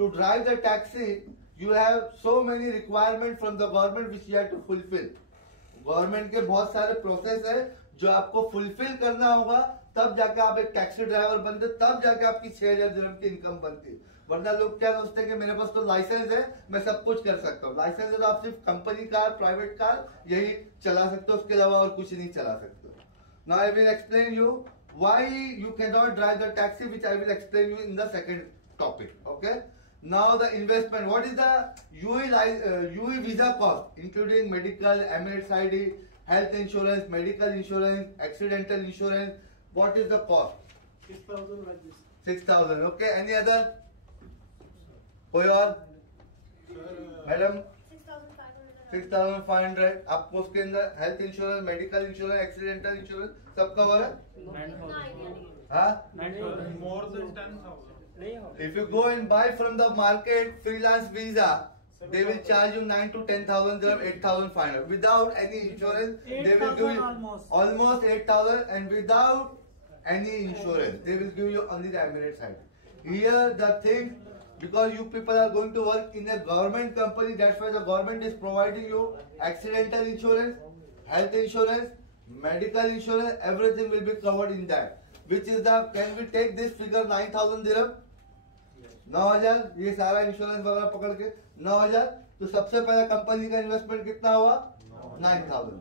to drive the taxi, you have so many requirements from the government which you have to fulfill. Government के बहुत सारे process है जो आपको fulfil करना होगा, तब जाके आप एक टैक्सी ड्राइवर बनते, तब जाके आपकी 6,000 दिरहम की इनकम बनती। वरना लोग क्या सोचते हैं कि मेरे पास तो लाइसेंस है, मैं सब कुछ कर सकता हूँ। लाइसेंस है तो आप सिर्फ कंपनी कार, प्राइवेट कार यही चला सकते हो, उसके अलावा और कुछ नहीं चला सकते। Now I will explain you why you can not drive the taxi, which I will explain you in the second topic. Okay, now the investment, what is the UAE visa cost including medical, Emirates ID, health insurance, medical insurance, accidental insurance, what is the cost? 6,000 like this. 6,000. Okay, any other? कोई और? Madam 6,500। आपको उसके अंदर health insurance, medical insurance, accidental insurance सब cover है? हाँ, More than 10,000. if you go and buy from the market freelance visa, they will charge you 9 to 10,000 dirham, 8,500. Without any insurance, they will give you almost 8,000, and without any insurance, they will give you only the Emirates side. Here the thing, because you people are going to work in a government company, that's why the government is providing you accidental insurance, health insurance, medical insurance, everything will be covered in that. Which is the, can we take this figure 9,000 dirham? 9,000, ये सारा insurance वगैरह पकड़ के 9,000। तो सबसे पहले company का investment कितना हुआ? 9,000।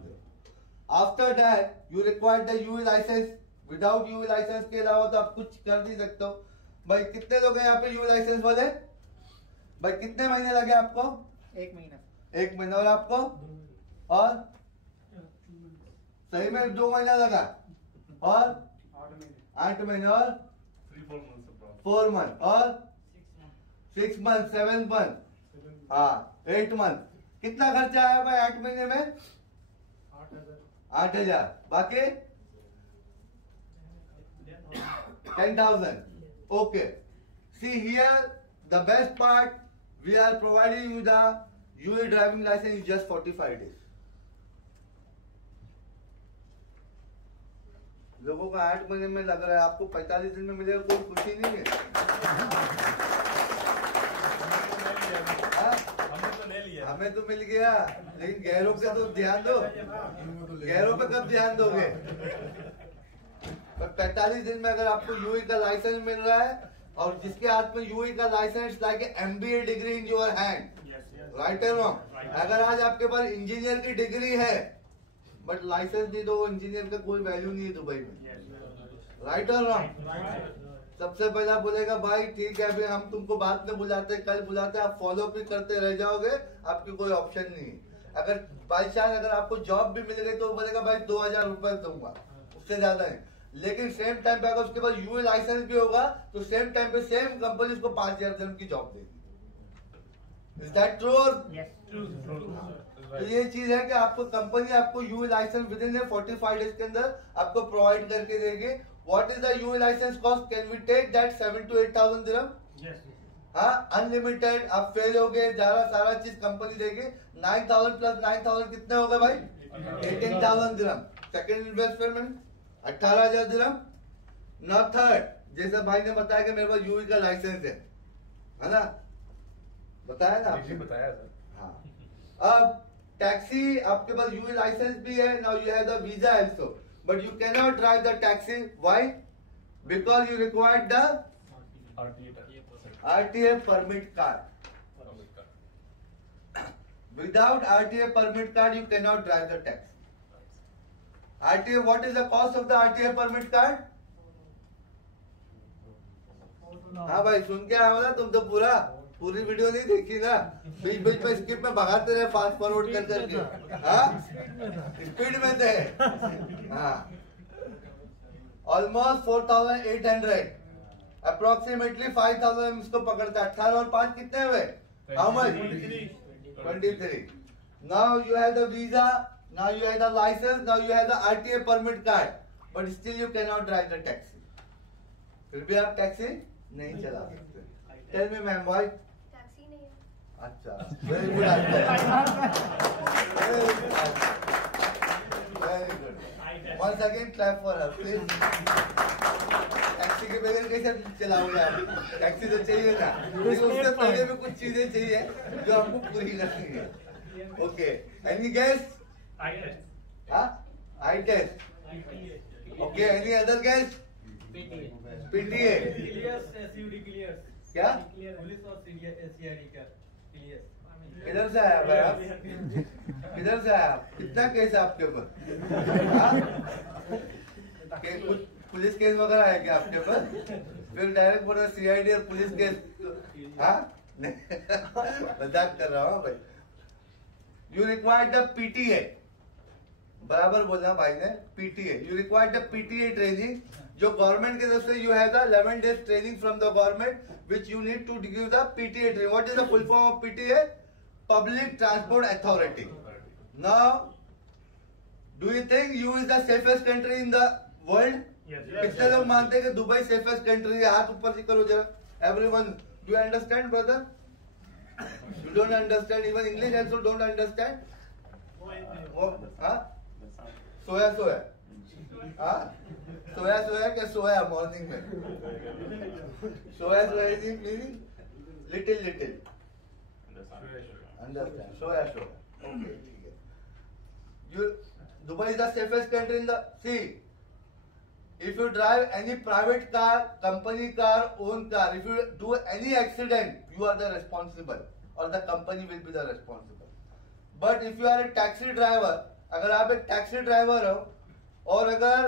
After that you require the UAE licence. Without UAE licence के अलावा तो आप कुछ कर नहीं सकते हो। भाई कितने लोग हैं यहाँ पे यूए लाइसेंस वाले? भाई कितने महीने लगे आपको? 1 महीना। 1 महीना। और आपको? और सही में 2 महीना लगा। और 8 महीने। और 4 मंथ। और 6 मंथ, 7 मंथ, हाँ 8 मंथ। कितना खर्चा आया भाई 8 महीने में? 8,000। बाकी 10,000। Okay. See here, the best part, we are providing you the UAE driving license in just 45 days. लोगों का 8 महीने में लग रहा है, आपको 45 दिन में मिलेगा, कोई खुशी नहीं है। हमें तो मिल गया, लेकिन गैरों पे तो ध्यान दो। गैरों पे कब ध्यान दोगे? 45 दिन में अगर आपको यूए का लाइसेंस मिल रहा है, और जिसके हाथ में यूए का licence like MBA degree in your hand, right और रॉन्ग? अगर आज आपके पास इंजीनियर की डिग्री है बट लाइसेंस नहीं, तो वो इंजीनियर का कोई वैल्यू नहीं है दुबई में, राइट और रॉन्ग? सबसे पहले बोलेगा भाई ठीक है अभी हम तुमको बाद में बुलाते, कल बुलाते, आप फॉलो भी करते रह जाओगे, आपकी कोई ऑप्शन नहीं है। अगर बाई चांस अगर आपको जॉब भी मिल गई तो बोलेगा भाई 2,000 रुपए दूंगा, उससे ज्यादा नहीं। लेकिन सेम टाइम पे अगर उसके पास यूए लाइसेंस भी होगा तो सेम टाइम पे सेम कंपनी उसको 5,000 दिरहम की जॉब देगी। Is that true? तो ये चीज है कि आपको कंपनी आपको UAE licence within 45 days के अंदर आपको प्रोवाइड करके देगी। What is the UAE licence cost? Can we take that 7 to 8,000 dirham? हाँ, अनलिमिटेड। आप फेल हो गए, सारा चीज कंपनी देगी। 9,000 प्लस 9,000 कितने हो गए भाई? 18,000 दिरहम। सेकेंड इन्वेस्टमेंट 18,000 दिरहम। ना थर्ड, जैसे भाई ने बताया कि मेरे पास यूए का लाइसेंस है ना? बताया ना आपने? बताया सर। हाँ। अब टैक्सी आपके पास यूए लाइसेंस भी है, now you have the visa also, but you can not drive the taxi. Why? Because you required the RTA permit card. Without RTA permit card, you cannot drive the taxi. RTA, what is the cost of the RTA permit card? हाँ भाई सुन के आया ना तुम तो पूरी video नहीं देखी ना, बीच बीच में स्किप में भगाते रहे, फास्ट फॉरवर्ड कर करके। हाँ स्पीड में थे। हाँ ऑलमोस्ट 4,800, अप्रोक्सीमेटली 5,000 इसको पकड़ता है। 18 और 5 कितने हुए? How much? 23. Now you have the visa, now you have the licence, now you have the RTA permit card, but still you can not drive the taxi. फिर भी आप टैक्सी नहीं चला सकते। Tell me ma'am why? Taxi नहीं है। अच्छा, very good. Very good. Once again clap for her please। Taxi के बगैर कैसे चलाओगे आप? टैक्सी तो चाहिए ना, लेकिन उससे पहले भी कुछ चीजें चाहिए जो आपको पूरी करनी है। Okay, any guess? Eye test. Okay, any other guess? PTA. क्या? पुलिस और सीआईडी का क्लियर। किधर से आया भाई आप? किधर से आया आप? कितना केस है आपके ऊपर? कुछ पुलिस केस वगैरह है क्या आपके ऊपर? फिर डायरेक्ट बोला सीआईडी और पुलिस केस। हाँ, मजाक कर रहा हूँ भाई। यू रिक्वायर्ड द पीटीए, बराबर बोलना भाई ने, PTA. You required the PTA training, जो गवर्नमेंट की तरफ से you have the 11 days training from the government which you need to give the PTA training. What is the full form of PTA? Public Transport Authority. Now, do you think you is the safest country in the world? Yes. कितने लोग मानते हैं कि Dubai safest country है? हाथ ऊपर से करो जरा। Everyone, do you understand, brother? You don't understand, even English also don't understand. हाँ? सोया हाँ? सोया क्या सोया मॉर्निंग में? सोया इज मीनिंग लिटिल अंडरस्टैंड। सोया ओके, ठीक है। You Dubai is the safest country in the sea. If you drive any private car, company car, own car, if you do any accident, you are the responsible or the company will be the responsible. But if you are a taxi driver, अगर आप एक taxi driver हो और अगर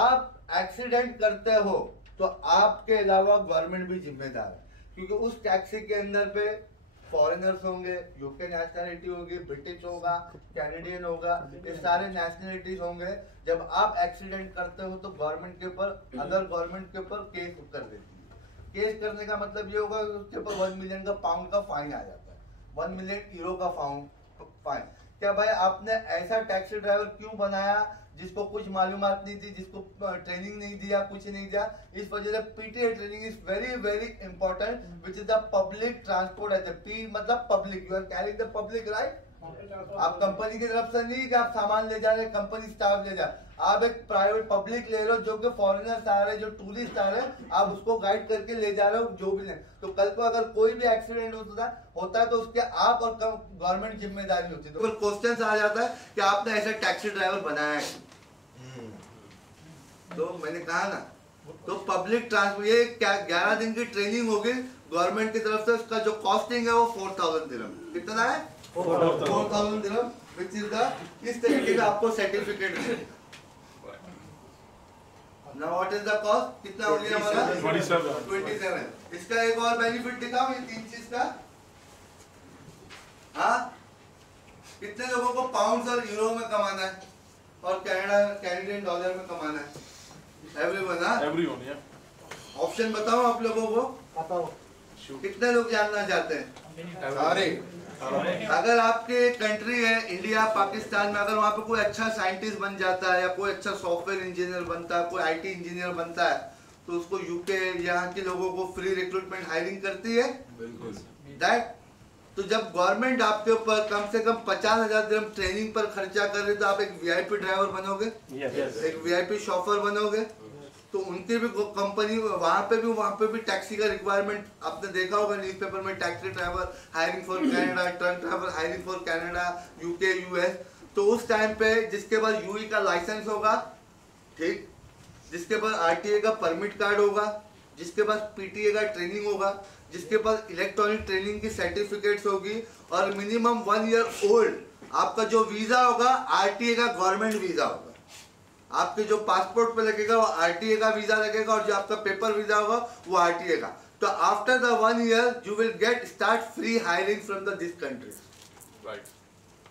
आप accident करते हो तो आपके अलावा गवर्नमेंट भी जिम्मेदार है, क्योंकि उस टैक्सी के अंदर पे फॉरेनर्स होंगे, यूके नेशनैलिटी होगी, ब्रिटिश होगा, कैनेडियन होगा, ये सारे नेशनैलिटीज होंगे। जब आप एक्सीडेंट करते हो तो गवर्नमेंट के ऊपर, अदर गवर्नमेंट के ऊपर केस कर देती है। केस करने का मतलब ये होगा कि उसके ऊपर 1 मिलियन का पाउंड का फाइन आ जाता है, 1 मिलियन यूरो का फाइन। क्या भाई आपने ऐसा टैक्सी ड्राइवर क्यों बनाया जिसको कुछ मालूमात नहीं थी, जिसको ट्रेनिंग नहीं दिया, कुछ नहीं दिया? इस वजह से PTA training is very very important, which is the public transport. है पी मतलब public, you are carrying the public, right? आप कंपनी की तरफ से नहीं कि आप सामान ले जा रहे, कंपनी स्टाफ ले जा, आप एक प्राइवेट पब्लिक ले रहे हो, जो कि फॉरेनर्स आ रहे, जो टूरिस्ट आ रहे, आप उसको गाइड करके ले जा रहे हो, जो भी ले। तो कल को अगर कोई भी एक्सीडेंट होता है तो उसके आप और गवर्नमेंट जिम्मेदारी होती है। तो क्वेश्चन आ जाता है कि आपने ऐसा टैक्सी ड्राइवर बनाया है, तो मैंने कहा ना, तो पब्लिक ट्रांसपोर्ट, ये क्या 11 दिन की ट्रेनिंग होगी गवर्नमेंट की तरफ से। उसका जो कॉस्टिंग है वो 4000 दिरहम। कितना है? 4000 दिरहम, विच इज द, इस तरीके का आपको सर्टिफिकेट है। Now what is the cost? कितना हो गया हमारा? 27। इसका एक और बेनिफिट दिखाओ, ये 3 चीज का। हाँ, कितने लोगों को पाउंड्स और यूरो में कमाना है और कैनेडियन डॉलर में कमाना है? एवरीवन, एवरीवन, या। ऑप्शन बताओ आप लोगों को, बताओ कितने लोग जानना चाहते हैं? अरे अगर आपके कंट्री है इंडिया, पाकिस्तान में, अगर वहाँ पे कोई अच्छा साइंटिस्ट बन जाता है या कोई अच्छा सॉफ्टवेयर इंजीनियर बनता है, कोई आईटी इंजीनियर बनता है, तो उसको यूके यहाँ के लोगों को फ्री रिक्रूटमेंट हायरिंग करती है। बिल्कुल दैट। तो जब गवर्नमेंट आपके ऊपर कम से कम 50,000 दिरहम ट्रेनिंग पर खर्चा कर रही, तो आप एक वीआईपी ड्राइवर बनोगे, एक वीआईपी शॉफर बनोगे, तो उनके भी कंपनी वहाँ पे भी टैक्सी का रिक्वायरमेंट आपने देखा होगा न्यूज़पेपर में, taxi driver hiring for Canada, truck driver hiring for Canada, UK, US. तो उस टाइम पे जिसके पास यूई का लाइसेंस होगा, ठीक, जिसके पास आरटीए का परमिट कार्ड होगा, जिसके पास पीटीए का ट्रेनिंग होगा, जिसके पास इलेक्ट्रॉनिक ट्रेनिंग की सर्टिफिकेट्स होगी और मिनिमम 1 ईयर ओल्ड आपका जो वीजा होगा आरटीए का गवर्नमेंट वीजा होगा। आपके जो पासपोर्ट पे लगेगा वो आरटीए का वीजा लगेगा और जो आपका पेपर वीजा होगा वो आरटीए का। तो after the 1 year you will get start free hiring from the this country, right?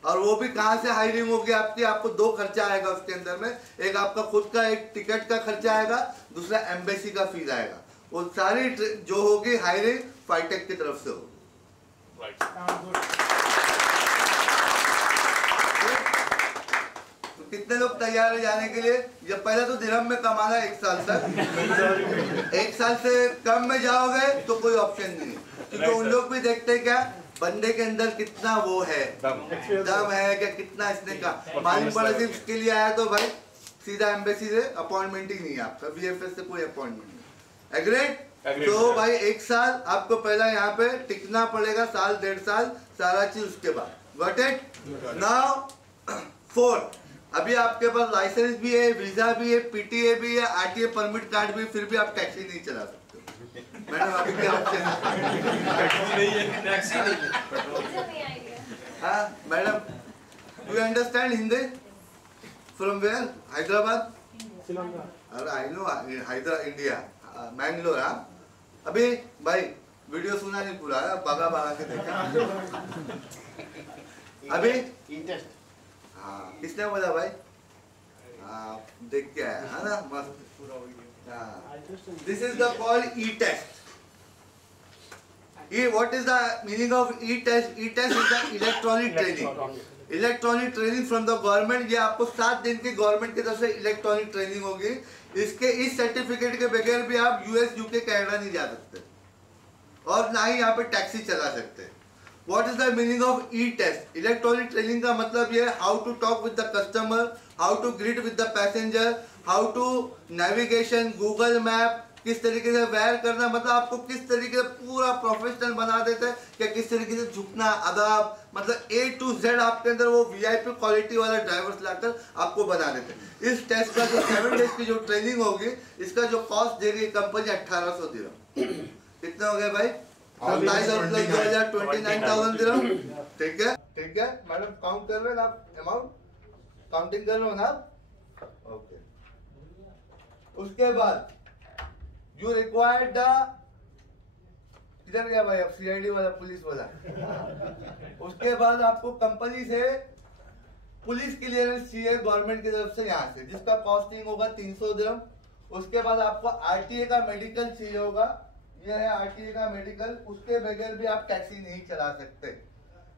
और वो भी कहाँ से हायरिंग होगी आपकी? आपको 2 खर्चा आएगा उसके अंदर में, एक आपका खुद का एक टिकट का खर्चा आएगा, दूसरा एम्बेसी का फीस आएगा। वो सारी जो होगी हायरिंग फाइटेक की तरफ से होगी, राइट? तो कितने लोग तैयार है जाने के लिए? ये पहले तो दिरहम में कमाना है 1 साल तक। 1 साल से कम में जाओगे तो कोई ऑप्शन नहीं, क्योंकि उन लोग भी देखते हैं क्या बंदे के अंदर कितना वो है, दम है क्या, कितना इसने का मालूम पड़ा। सिर्फ इसके लिए आया तो भाई सीधा एम्बेसी से अपॉइंटमेंट ही नहीं है आपका, वीएफएस से कोई अपॉइंटमेंट नहीं। एग्रीड? तो भाई 1 साल आपको पहला यहाँ पे टिकना पड़ेगा, साल 1.5 साल सारा चीज उसके बाद। Got it? नाउ 4, अभी आपके पास लाइसेंस भी है, वीजा भी है, पीटीए भी है, आरटीए परमिट कार्ड भी, फिर भी आप टैक्सी नहीं चला सकते। मैडम अभी क्या ऑप्शन है? टैक्सी नहीं। हाँ madam, you understand Hindi? From where? Hyderabad? अरे I know, Hyderabad India, Mangalore. हाँ अभी भाई वीडियो सुना नहीं पूरा, बागा बागा के देखा अभी। हाँ किसने बोला भाई? हाँ देख के आया है ना, मस्त। This is the called E test. What is the meaning of e-test? E-test is the electronic training. Electronic training from the government. ये आपको 7 दिन की गवर्नमेंट की तरफ से इलेक्ट्रॉनिक ट्रेनिंग होगी। इसके इस सर्टिफिकेट के बगैर भी आप यूएस, यूके, कनाडा नहीं जा सकते और ना ही यहाँ पे टैक्सी चला सकते। What is the meaning of E test? Electronic training का मतलब ये how to talk with the customer, how to greet with the passenger, how to navigation, Google map, किस तरीके से वेयर करना, मतलब आपको किस तरीके से पूरा प्रोफेशनल बना देते हैं कि किस तरीके से झुकना, अदाब, मतलब A to Z आपके अंदर वो वीआईपी क्वालिटी वाला ड्राइवर्स लाकर आपको बना देते हैं। इस टेस्ट का जो 7 डेज की जो ट्रेनिंग होगी, इसका जो कॉस्ट देगी कंपनी 1800 दिरहम। कितने हो गए भाई? 27 और प्लस 2000, 29,000 दिरहम। ठीक है, ठीक है मैडम, काउंट कर रहे हैं आप? अमाउंट काउंटिंग कर रहे हो ना? ओके। उसके बाद You required the, किधर गया भाई अब सीआईडी वाला, पुलिस वाला? उसके बाद आपको कंपनी से पुलिस क्लियरेंस चाहिए गवर्नमेंट की तरफ से यहाँ से, जिसका कॉस्टिंग होगा 300 दिरहम। उसके बाद आपको आरटीए का मेडिकल चाहिए होगा, ये है आरटीए का मेडिकल। उसके बगैर भी आप टैक्सी नहीं चला सकते,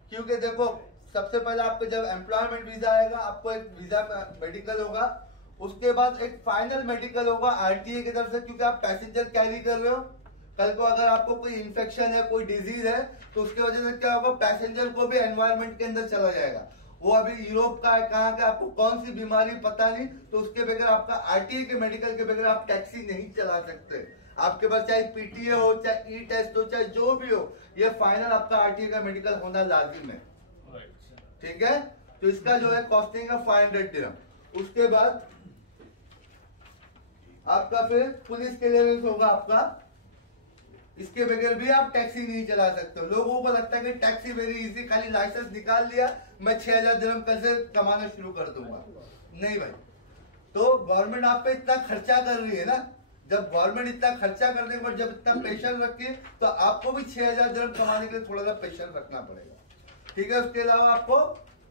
क्योंकि देखो सबसे पहले आपको जब एम्प्लॉयमेंट वीजा आएगा, आपको एक वीजा मेडिकल होगा। उसके बाद एक फाइनल मेडिकल होगा आरटीए की तरफ से, क्योंकि आप पैसेंजर कैरी कर रहे हो। कल को अगर आपको कोई इन्फेक्शन है, कोई डिजीज है, तो उसकी वजह से क्या होगा, पैसेंजर को भी एनवायरमेंट के अंदर चला जाएगा। वो अभी यूरोप का है, कहाँ का, आपको कौन सी बीमारी पता नहीं, तो उसके बगैर आपका आरटीए के मेडिकल के बगैर आप टैक्सी नहीं चला सकते। आपके पास चाहे पीटीए हो, चाहे ई टेस्ट हो, चाहे जो भी हो, ये फाइनल आपका आरटीए का मेडिकल होना लाजिम है। ठीक है, तो इसका जो है कॉस्टिंग है 500 दिरहम। उसके बाद आपका फिर पुलिस क्लियरेंस होगा आपका, इसके बगैर भी आप टैक्सी नहीं चला सकते। लोगों को लगता है कि टैक्सी वेरी इजी, खाली लाइसेंस निकाल लिया, मैं 6000 दिरहम कल से कमाना शुरू कर दूंगा। नहीं भाई, तो गवर्नमेंट आप पे इतना खर्चा कर रही है ना, जब गवर्नमेंट इतना खर्चा करने के बाद जब इतना पेशेंस रखी है, तो आपको भी 6000 दिरहम कमाने के लिए थोड़ा सा पेशेंस रखना पड़ेगा। ठीक है, उसके अलावा आपको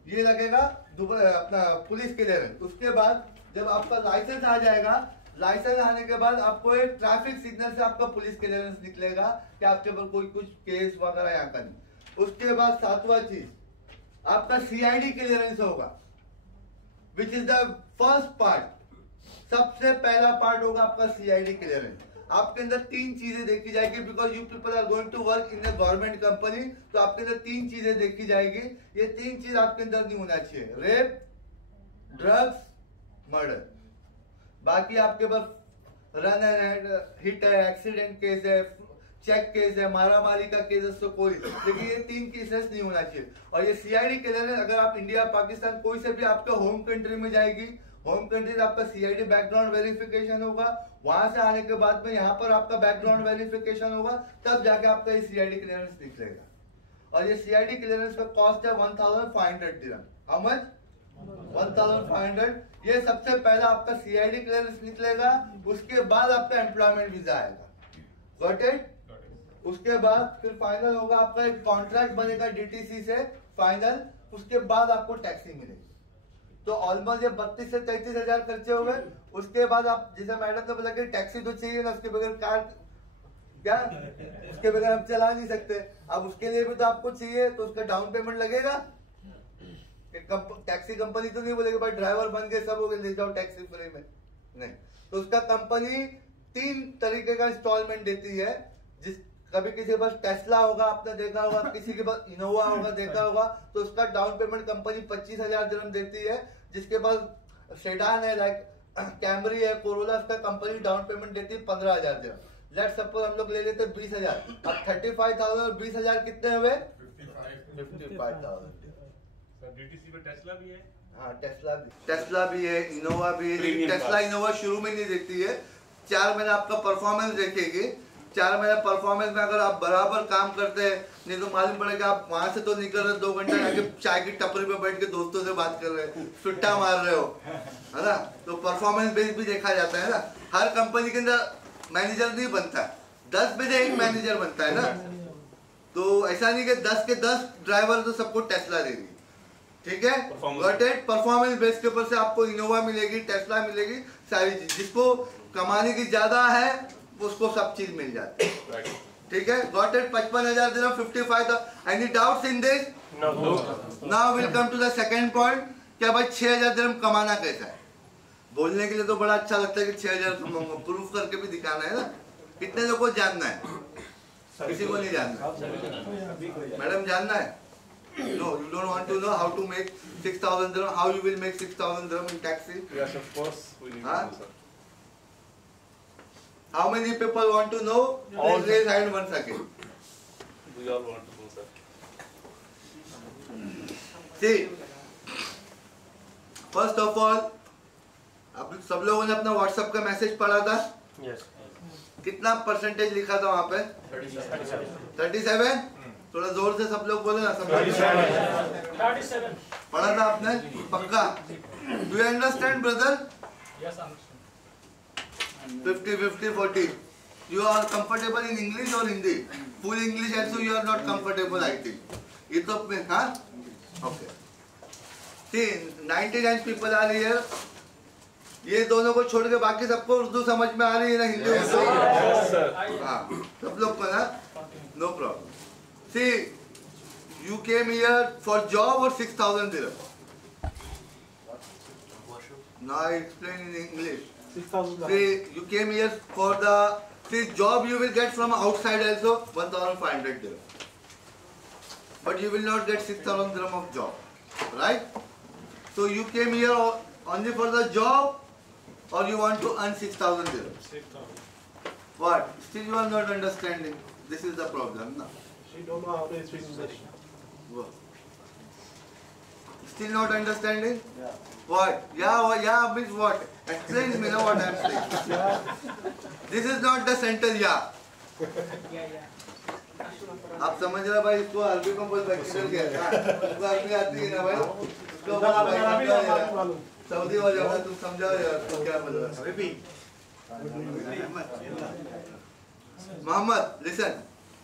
ये लगेगा अपना पुलिस क्लियरेंस। उसके बाद जब आपका लाइसेंस आ जाएगा, लाइसेंस आने के बाद आपको एक ट्रैफिक सिग्नल से आपका पुलिस क्लियरेंस निकलेगा कि आपके ऊपर कोई कुछ केस वगैरह यहाँ का नहीं। उसके बाद 7वां चीज आपका सीआईडी क्लियरेंस होगा, विच इज द फर्स्ट पार्ट। सबसे पहला पार्ट होगा आपका सीआईडी क्लियरेंस। आपके अंदर 3 चीजें देखी जाएगी, because you people are going to work in a government company, तो आपके अंदर 3 चीजें देखी जाएगी। ये 3 चीज आपके अंदर नहीं होना चाहिए, रेप, ड्रग्स, मर्डर। बाकी आपके पास रन एंड हिट है, एक्सीडेंट केस है, चेक केस है, मारामारी का केस है, तो कोई, लेकिन ये 3 केसेस नहीं होना चाहिए। और ये सीआईडी क्लियरेंस अगर आप इंडिया, पाकिस्तान, कोई से भी आपके होम कंट्री में जाएगी, होम कंट्री से आपका सीआईडी बैकग्राउंड वेरिफिकेशन होगा, वहां से आने के बाद में यहाँ पर आपका बैकग्राउंड वेरिफिकेशन होगा, तब जाके आपका ये सीआईडी क्लियरेंस निकलेगा। और ये सीआईडी क्लियरेंस का कॉस्ट है 1500 दिरहम। How much? 1500। ये सबसे पहला आपका सीआईडी क्लियरेंस निकलेगा, उसके बाद आपका एम्प्लॉयमेंट वीजा आएगा। Got it? उसके बाद फिर फाइनल होगा आपका एक कॉन्ट्रैक्ट बनेगा डीटीसी से फाइनल, उसके बाद आपको टैक्सी मिलेगी। तो ऑलमोस्ट ये 32 से 33 हजार खर्चे हो गए। उसके बाद आप, जैसे मैडम ने बोला कि टैक्सी तो चाहिए ना, उसके बगैर कार क्या, उसके बगैर हम चला नहीं सकते। अब उसके लिए भी तो आपको चाहिए, तो उसका डाउन पेमेंट लगेगा। टैक्सी कंपनी तो नहीं बोलेगी भाई ड्राइवर बन गए सब हो गए, ले जाओ टैक्सी फ्री में, नहीं। तो उसका कंपनी 3 तरीके का इंस्टॉलमेंट देती है। जिस कभी किसी के पास टेस्ला होगा, आपने देखा होगा, किसी के पास इनोवा होगा, देखा होगा, तो उसका डाउन पेमेंट कंपनी 25,000 दिरहम देती है। जिसके पास सेडान है, लाइक कैमरी है, कोरोला, उसका कंपनी डाउन पेमेंट देती है 15,000 दिरहम। लेट सपोज हम लोग ले लेते 20,000, अब 35,000 और 20,000 कितने हुए? 55,000। डीटीसी पे टेस्ला भी है। हाँ टेस्ला भी है, इनोवा भी है। टेस्ला इनोवा शुरू में नहीं देती है, 4 महीने आपका परफॉर्मेंस देखेगी। 4 महीने परफॉर्मेंस में अगर आप बराबर काम करते हैं, नहीं तो मालूम पड़ेगा आप वहां से तो निकल रहे 2 घंटे आके चाय की टपरी पे बैठ के दोस्तों से बात कर रहे हैं, सुट्टा मार रहे हो, है ना। तो परफॉर्मेंस बेस भी देखा जाता है ना। हर कंपनी के अंदर मैनेजर नहीं बनता, 10 में से 1 मैनेजर बनता है ना। तो ऐसा नहीं कि 10 के 10 ड्राइवर तो सबको टेस्ला देगी, ठीक है। परफॉर्मेंस बेस के ऊपर से आपको इनोवा मिलेगी, टेस्ला मिलेगी, सारी चीज। जिसको कमाने की ज्यादा है उसको सब चीज मिल जाती है, ठीक है। Got it? 55,000 dirham, 55,000। Any doubts in this? Now will come to the second point. क्या भाई 6,000 दिरहम कमाना कैसा है? बोलने के लिए तो बड़ा अच्छा लगता है कि 6,000 कमाऊंगा, प्रूफ करके भी दिखाना है ना। कितने लोगों को जानना है? किसी को नहीं जानना। मैडम जानना है? No, you don't want to know how to make 6,000 dirham. How you will make 6,000 dirham in taxi? Yes, of course. We need to know, sir. How many people want to know? Please raise hand once again. We all want to know, sir. See, first of all, आप सब लोगों ने अपना WhatsApp का message पढ़ा था? Yes. कितना percentage लिखा था वहाँ पे? 37? थोड़ा जोर से सब लोग बोले ना। सब 37 पढ़ा था आपने? पक्का? Do you understand, brother? Yes, 50, 50, 40. You are comfortable in English or Hindi? Full English also you are not comfortable, I think. ये तो हाँ? Okay. See, 99 people are here. ये दोनों को छोड़ के बाकी सबको उर्दू समझ में आ रही है ना, हिंदी उर्दू? हाँ, सब लोग को ना? No problem. See, you came here for job or 6,000 dirham? Now I explain in English. 6,000. See, you came here for the job you will get from outside also 1,500 dirham. But you will not get 6,000 dirham of job, right? So you came here only for the job or you want to earn 6,000 dirham? 6,000. What? Still you are not understanding. This is the problem now. She don't know how to speak English. Still not understanding? Yeah. What? Yeah means what? Explain me now what I am saying. This is not the sentence yeah. आप समझ रहे भाई? इसको अरबी में बोल practical क्या है? इसको अरबी आती है ना भाई? इसको बोला भाई समझाओ यार, सऊदी वाले हो तुम समझाओ यार, तुम क्या बोल रहे हो? Mohammad, listen.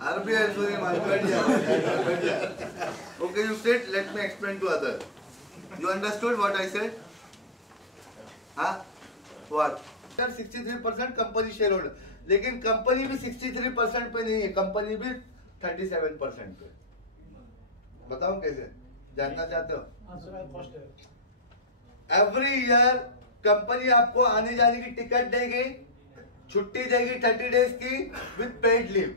Arabic is very much. Okay, you said. Let me explain to other. You understood what I said? हाँ? What? 63% कंपनी शेयर होल्डर, लेकिन कंपनी भी 63% पे नहीं है, कंपनी भी 37% पे। बताऊं कैसे? जानना चाहते हो? एवरी ईयर कंपनी आपको आने जाने की टिकट देगी, छुट्टी देगी 30 डेज की विद पेड लीव।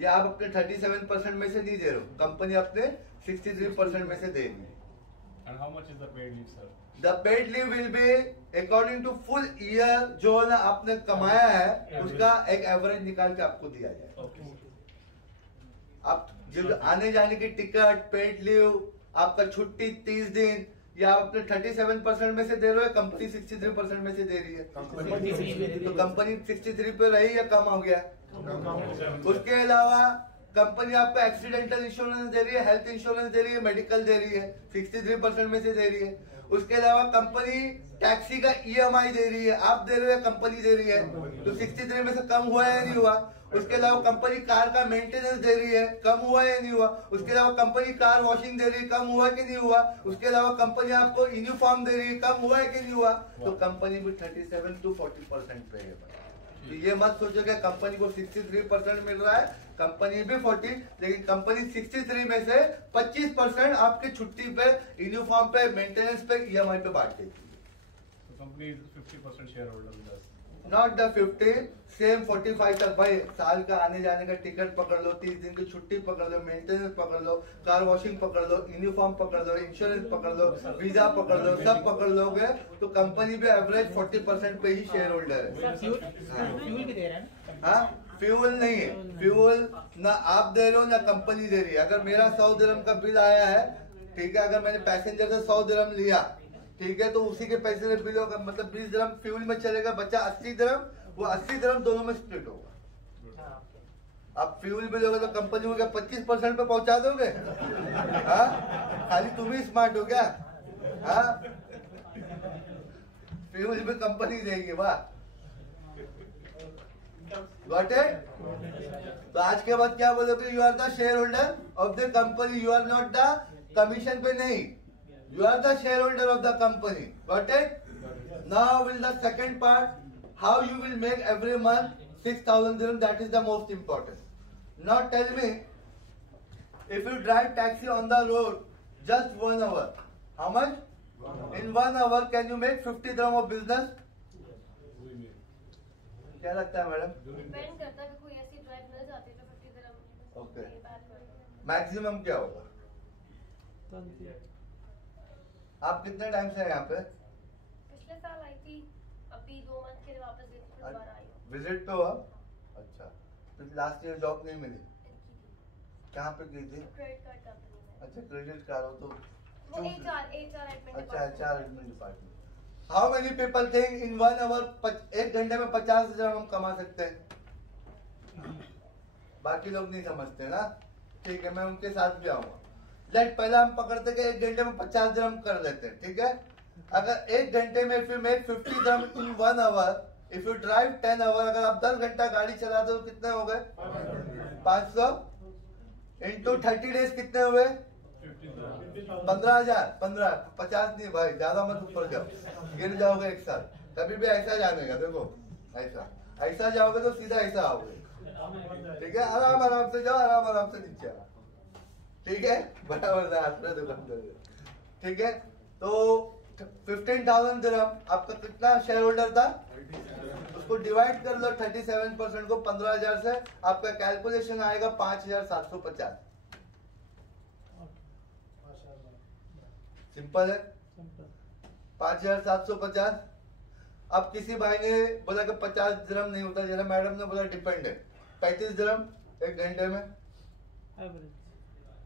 ये आप अपने 37% में से नहीं दे रहे हो, कंपनी अपने 63% में से देगी। And how much is the paid leave, sir? The paid leave will be according to full year जो ना आपने कमाया है उसका एक एवरेज निकाल के आपको दिया जाए। Okay. आप जब आने जाने की टिकट, पेड लीव, आपका छुट्टी 30 दिन, ये आप अपने 37% में से दे रहे हो, कंपनी 63% में से दे रही है। तो कंपनी 63 पे रही या कम हो गया? उसके अलावा कंपनी आपको एक्सीडेंटल इंश्योरेंस दे रही है, हेल्थ इंश्योरेंस दे रही है, मेडिकल दे रही है, 63% में से दे रही है। उसके अलावा कंपनी टैक्सी का EMI दे रही है, आप दे रहे हो, कंपनी दे रही है, तो 63 में से कम हुआ या नहीं हुआ? उसके अलावा कंपनी कार का मेंटेनेंस दे रही है, कम हुआ या नहीं हुआ? उसके अलावा कंपनी कार वॉशिंग दे रही है, कम हुआ कि नहीं हुआ? उसके अलावा कंपनी आपको यूनिफॉर्म दे रही है, कम हुआ है कि नहीं हुआ? तो कंपनी भी 37 to 40% पे है। तो ये मत सोचो कि कंपनी को 63% मिल रहा है, कंपनी भी 40, लेकिन कंपनी 63 में से 25% आपकी छुट्टी पे, यूनिफॉर्म पे, मेंटेनेंस पे, EMI पे बांट देती है। So company is 50% shareholder with us. Not the 50, same 45 तक। भाई साल का आने जाने का टिकट पकड़ लो, 30 दिन की छुट्टी पकड़ लो, मेंटेनेंस पकड़ लो, कार वॉशिंग पकड़ लो, यूनिफॉर्म पकड़ लो, इंश्योरेंस पकड़ लो, वीजा पकड़ लो, सब पकड़ लोगे तो कंपनी पे एवरेज 40% पे ही शेयर होल्डर है। फ्यूल भी दे रहे हैं। हाँ, फ्यूल नहीं है, फ्यूल ना आप दे रहे हो ना कंपनी दे रही है। अगर मेरा 100 दिरहम का बिल आया है, ठीक है, अगर मैंने पैसेंजर से 100 दिरहम लिया, ठीक है, तो उसी के पैसे से बिल होगा, मतलब 20 दिरहम फ्यूल में चलेगा, बचा 80 दिरहम, वो 80 दिरहम दोनों में स्प्लिट होगा। आप फ्यूल बिल होगा तो कंपनी को क्या 25% पे पहुंचा दोगे? हाँ, खाली तुम ही स्मार्ट हो क्या? हाँ, फ्यूल भी कंपनी देगी। वाह, गॉट इट? तो आज के बाद क्या बोलोगे? You are the shareholder of the company, you are not the commission पे नहीं, you are the shareholder of the company. Got it? Now will the second part, how you will make every month 6,000 dirham. That is the most important. Now tell me, if you drive taxi on the road just 1 hour, how much? In 1 hour can you make 50 dirham of business? क्या लगता है madam? Depend करता है कि कोई ऐसी drive मिल जाती है जो 50 दिरहम। Okay. मैक्सिमम क्या होगा? आप कितने टाइम से हैं यहाँ पे? पिछले साल आई थी, अभी 2 मंथ के लिए वापस गई थी, फिर दोबारा आई हूँ। विजिट पे हो आप? अच्छा, तो लास्ट ईयर जॉब नहीं मिली? कहाँ पे गई थी? क्रेडिट कार्ड कंपनी में। अच्छा, क्रेडिट कार्ड हो तो वो HR एडमिन अच्छा, HR admin department. How many people think in 1 hour, 1 घंटे में 50 दिरहम हम कमा सकते हैं? बाकी लोग नहीं समझते ना, ठीक है, मैं उनके साथ भी आऊंगा। लेट पहले हम पकड़ते कि 1 घंटे में 50 दिरहम कर लेते हैं, ठीक है। अगर 1 घंटे में if you make 50 dirham in 1 hour, if you drive 10 hour, अगर आप 10 घंटा गाड़ी चलाते हो तो कितने हो गए? 500 इंटू 30 डेज कितने हुए? 15,000। 50 नहीं भाई, ज्यादा मत ऊपर जाओ, गिर जाओगे एक साथ। कभी भी ऐसा जाने का, देखो ऐसा जाओगे तो सीधा ऐसा आओगे, ठीक है। आराम आराम से जाओ, आराम आराम से नीचे आओ, ठीक है, बराबर से हाथ में दुकान, ठीक है। तो 15,000 दिरहम आपका कितना शेयर होल्डर था? उसको डिवाइड कर लो 37% को 15,000 से, आपका कैलकुलेशन आएगा 5,750। सिंपल है, 5,750। अब किसी भाई ने बोला कि 50 दिरहम नहीं होता, जैसे मैडम ने बोला डिपेंड है, 35 दिरहम 1 घंटे में,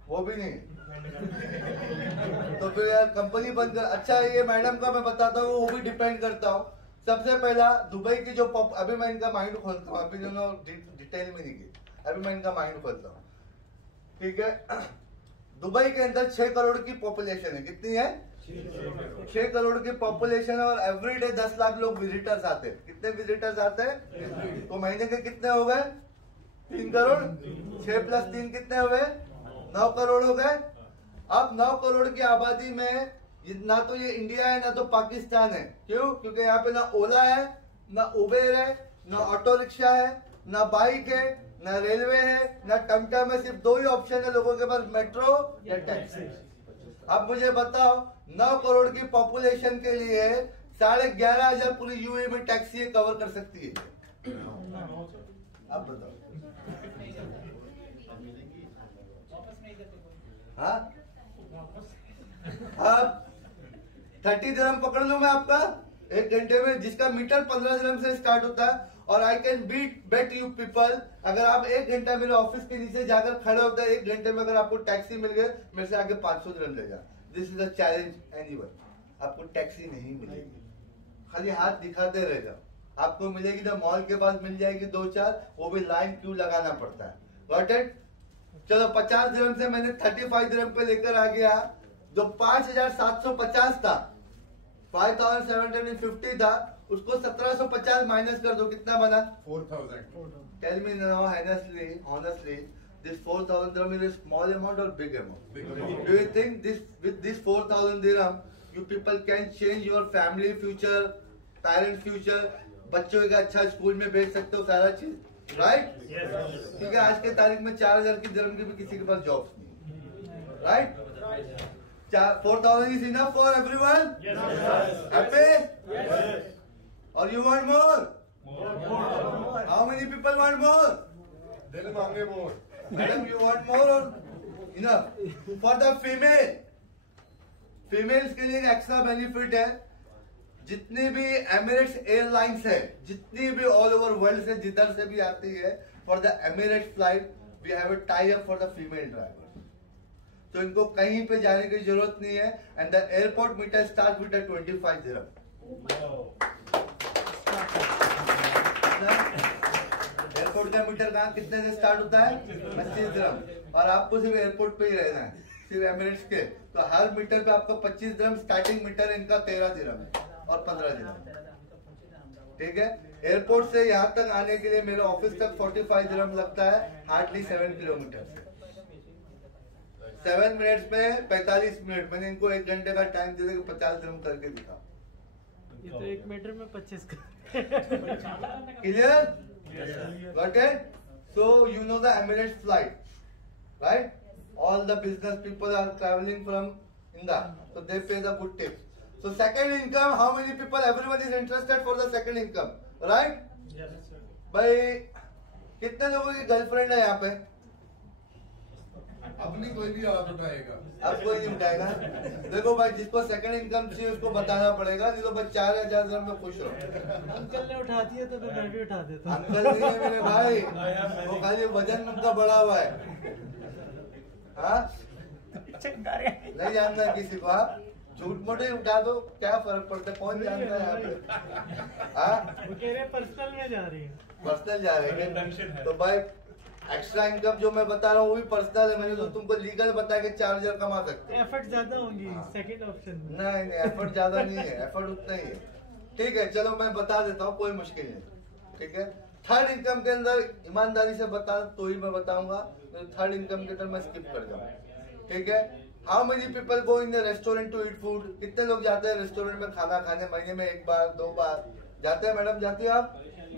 वो भी नहीं। तो फिर यार कंपनी बंद कर। अच्छा, ये मैडम का मैं बताता हूँ, वो भी डिपेंड करता हूँ। सबसे पहला दुबई की जो अभी मैं इनका माइंड खोलता हूँ, अभी जो डिटेल में नहीं की, अभी मैं इनका माइंड खोलता हूँ, ठीक है। दुबई के अंदर 6 करोड़ की पॉपुलेशन है। कितनी है? 6 करोड़ की पॉपुलेशन है, और एवरीडे 10 लाख लोग विजिटर्स आते हैं। कितने विजिटर्स आते हैं? तो महीने के कितने हो गए? 3 करोड़। 6 + 3 कितने हुए? 9 करोड़ हो गए। अब 9 करोड़ की आबादी में ना तो ये इंडिया है ना तो पाकिस्तान है। क्यों? क्योंकि यहाँ पे ना ओला है, ना उबेर है, ना ऑटो रिक्शा है, ना बाइक है, ना रेलवे है, ना टमटम है। सिर्फ 2 ही ऑप्शन है लोगों के पास, मेट्रो या टैक्सी। अब मुझे बताओ, 9 करोड़ की पॉपुलेशन के लिए 11,500 पूरी यूएई में टैक्सी कवर कर सकती है। अब बताओ, हाँ? अब 30 दिरहम पकड़ लूं मैं आपका 1 घंटे में, जिसका मीटर 15 दिरहम से स्टार्ट होता है। और I can bet you people, अगर आप 1 घंटा मेरे ऑफिस के नीचे जाकर खड़े होते हैं, 1 घंटे में अगर आपको टैक्सी मिल गए, मेरे से आगे 500 दिरहम ले जा। This is a challenge anyone. आपको टैक्सी नहीं मिलेगी, खाली हाथ दिखाते रह जाओ। आपको मिलेगी तो मॉल के पास मिल जाएगी 2-4, वो भी लाइन क्यों लगाना पड़ता है। Got it? चलो 50 दिरहम से मैंने 35 दिरहम पे लेकर आ गया। जो 5,750 था, 5,750 था, उसको 1,750 माइनस कर दो, कितना बना? 4,000. Tell me now honestly, this 4,000 dirham is a small amount or big amount? Big amount. Do you think with this 4,000 dirham, you people can change your family future, parent future? बच्चों का अच्छा school में भेज सकते हो, सारा चीज, right? क्योंकि आज के तारीख में 4,000 की दिरहम की भी किसी के पास जॉब्स नहीं, right? 4,000 is enough for everyone? Happy? Or you want more? people want more? दिल मांगे मोर. Madam, you want more or enough? For the females के लिए एक एक्स्ट्रा बेनिफिट है. जितनी भी एमिरेट्स एयरलाइंस है, जितनी भी ऑल ओवर वर्ल्ड से जिधर से भी आती है, for the Emirates flight we have a tie up for the female driver. तो इनको कहीं पे जाने की जरूरत नहीं है. And the airport meter start with 25 dirham. Airport का मीटर कहाँ कितने से स्टार्ट होता है? 25 dirham. और आपको सिर्फ एयरपोर्ट पे ही रहना है, सिर्फ एमिरेट्स के. तो हर मीटर पे आपको 25 dirham. स्टार्टिंग मीटर इनका 13 dirham है और 15 dirham. ठीक है. एयरपोर्ट से यहाँ तक आने के लिए मेरे ऑफिस तक 45 dirham लगता है, हार्डली 7 किलोमीटर. 7 मिनट्स में 45 मिनट. मैंने इनको 1 घंटे का टाइम दे दिया, 50 dirham करके दिखा. ये तो 1 मीटर में 25 का. Clear? Got it? So you know the Emirates flight, right? All the business people are traveling from India, so they pay the good tips. So second income, how many people? Everyone is interested for the second income, right? Yes, sir. भाई कितने लोगों की girlfriend है यहाँ पे? अपनी कोई भी हाथ उठाएगा. अब कोई नहीं उठाएगा. देखो भाई, जिसको सेकंड इनकम चाहिए उसको बताना पड़ेगा, नहीं तो बस 4,000 dirham में खुश रहो. अंकल ने उठा दिया तो मैं भी उठा देता हूँ. अंकल नहीं है मेरे भाई, वो खाली वजन उनका बढ़ा हुआ है. हाँ, नहीं जानता किसी को. आप झूठ मोटे उठा दो, क्या फर्क पड़ता है? कौन जानता है यहाँ पे? हाँ, वो कह रहे पर्सनल में जा रही है. पर्सनल जा रहे हैं. तो भाई एक्स्ट्रा इनकम जो मैं बता रहा हूँ वो भी पर्सनल है. मैंने तो तुमको लीगल बताया कि 4,000 कमा सकते हो. एफर्ट ज्यादा होंगी सेकंड ऑप्शन में. नहीं, एफर्ट ज्यादा नहीं है, एफर्ट उतना ही है. ठीक है, चलो मैं बता देता हूँ, कोई मुश्किल नहीं. ठीक है. थर्ड इनकम के अंदर ईमानदारी से बता तो ही मैं बताऊंगा, थर्ड इनकम के अंदर मैं स्किप कर जाऊंगा. ठीक है. How many people go in the restaurant to eat food? कितने लोग जाते हैं रेस्टोरेंट में खाना खाने? महीने में 1 बार 2 बार जाते हैं. मैडम जाती है आप?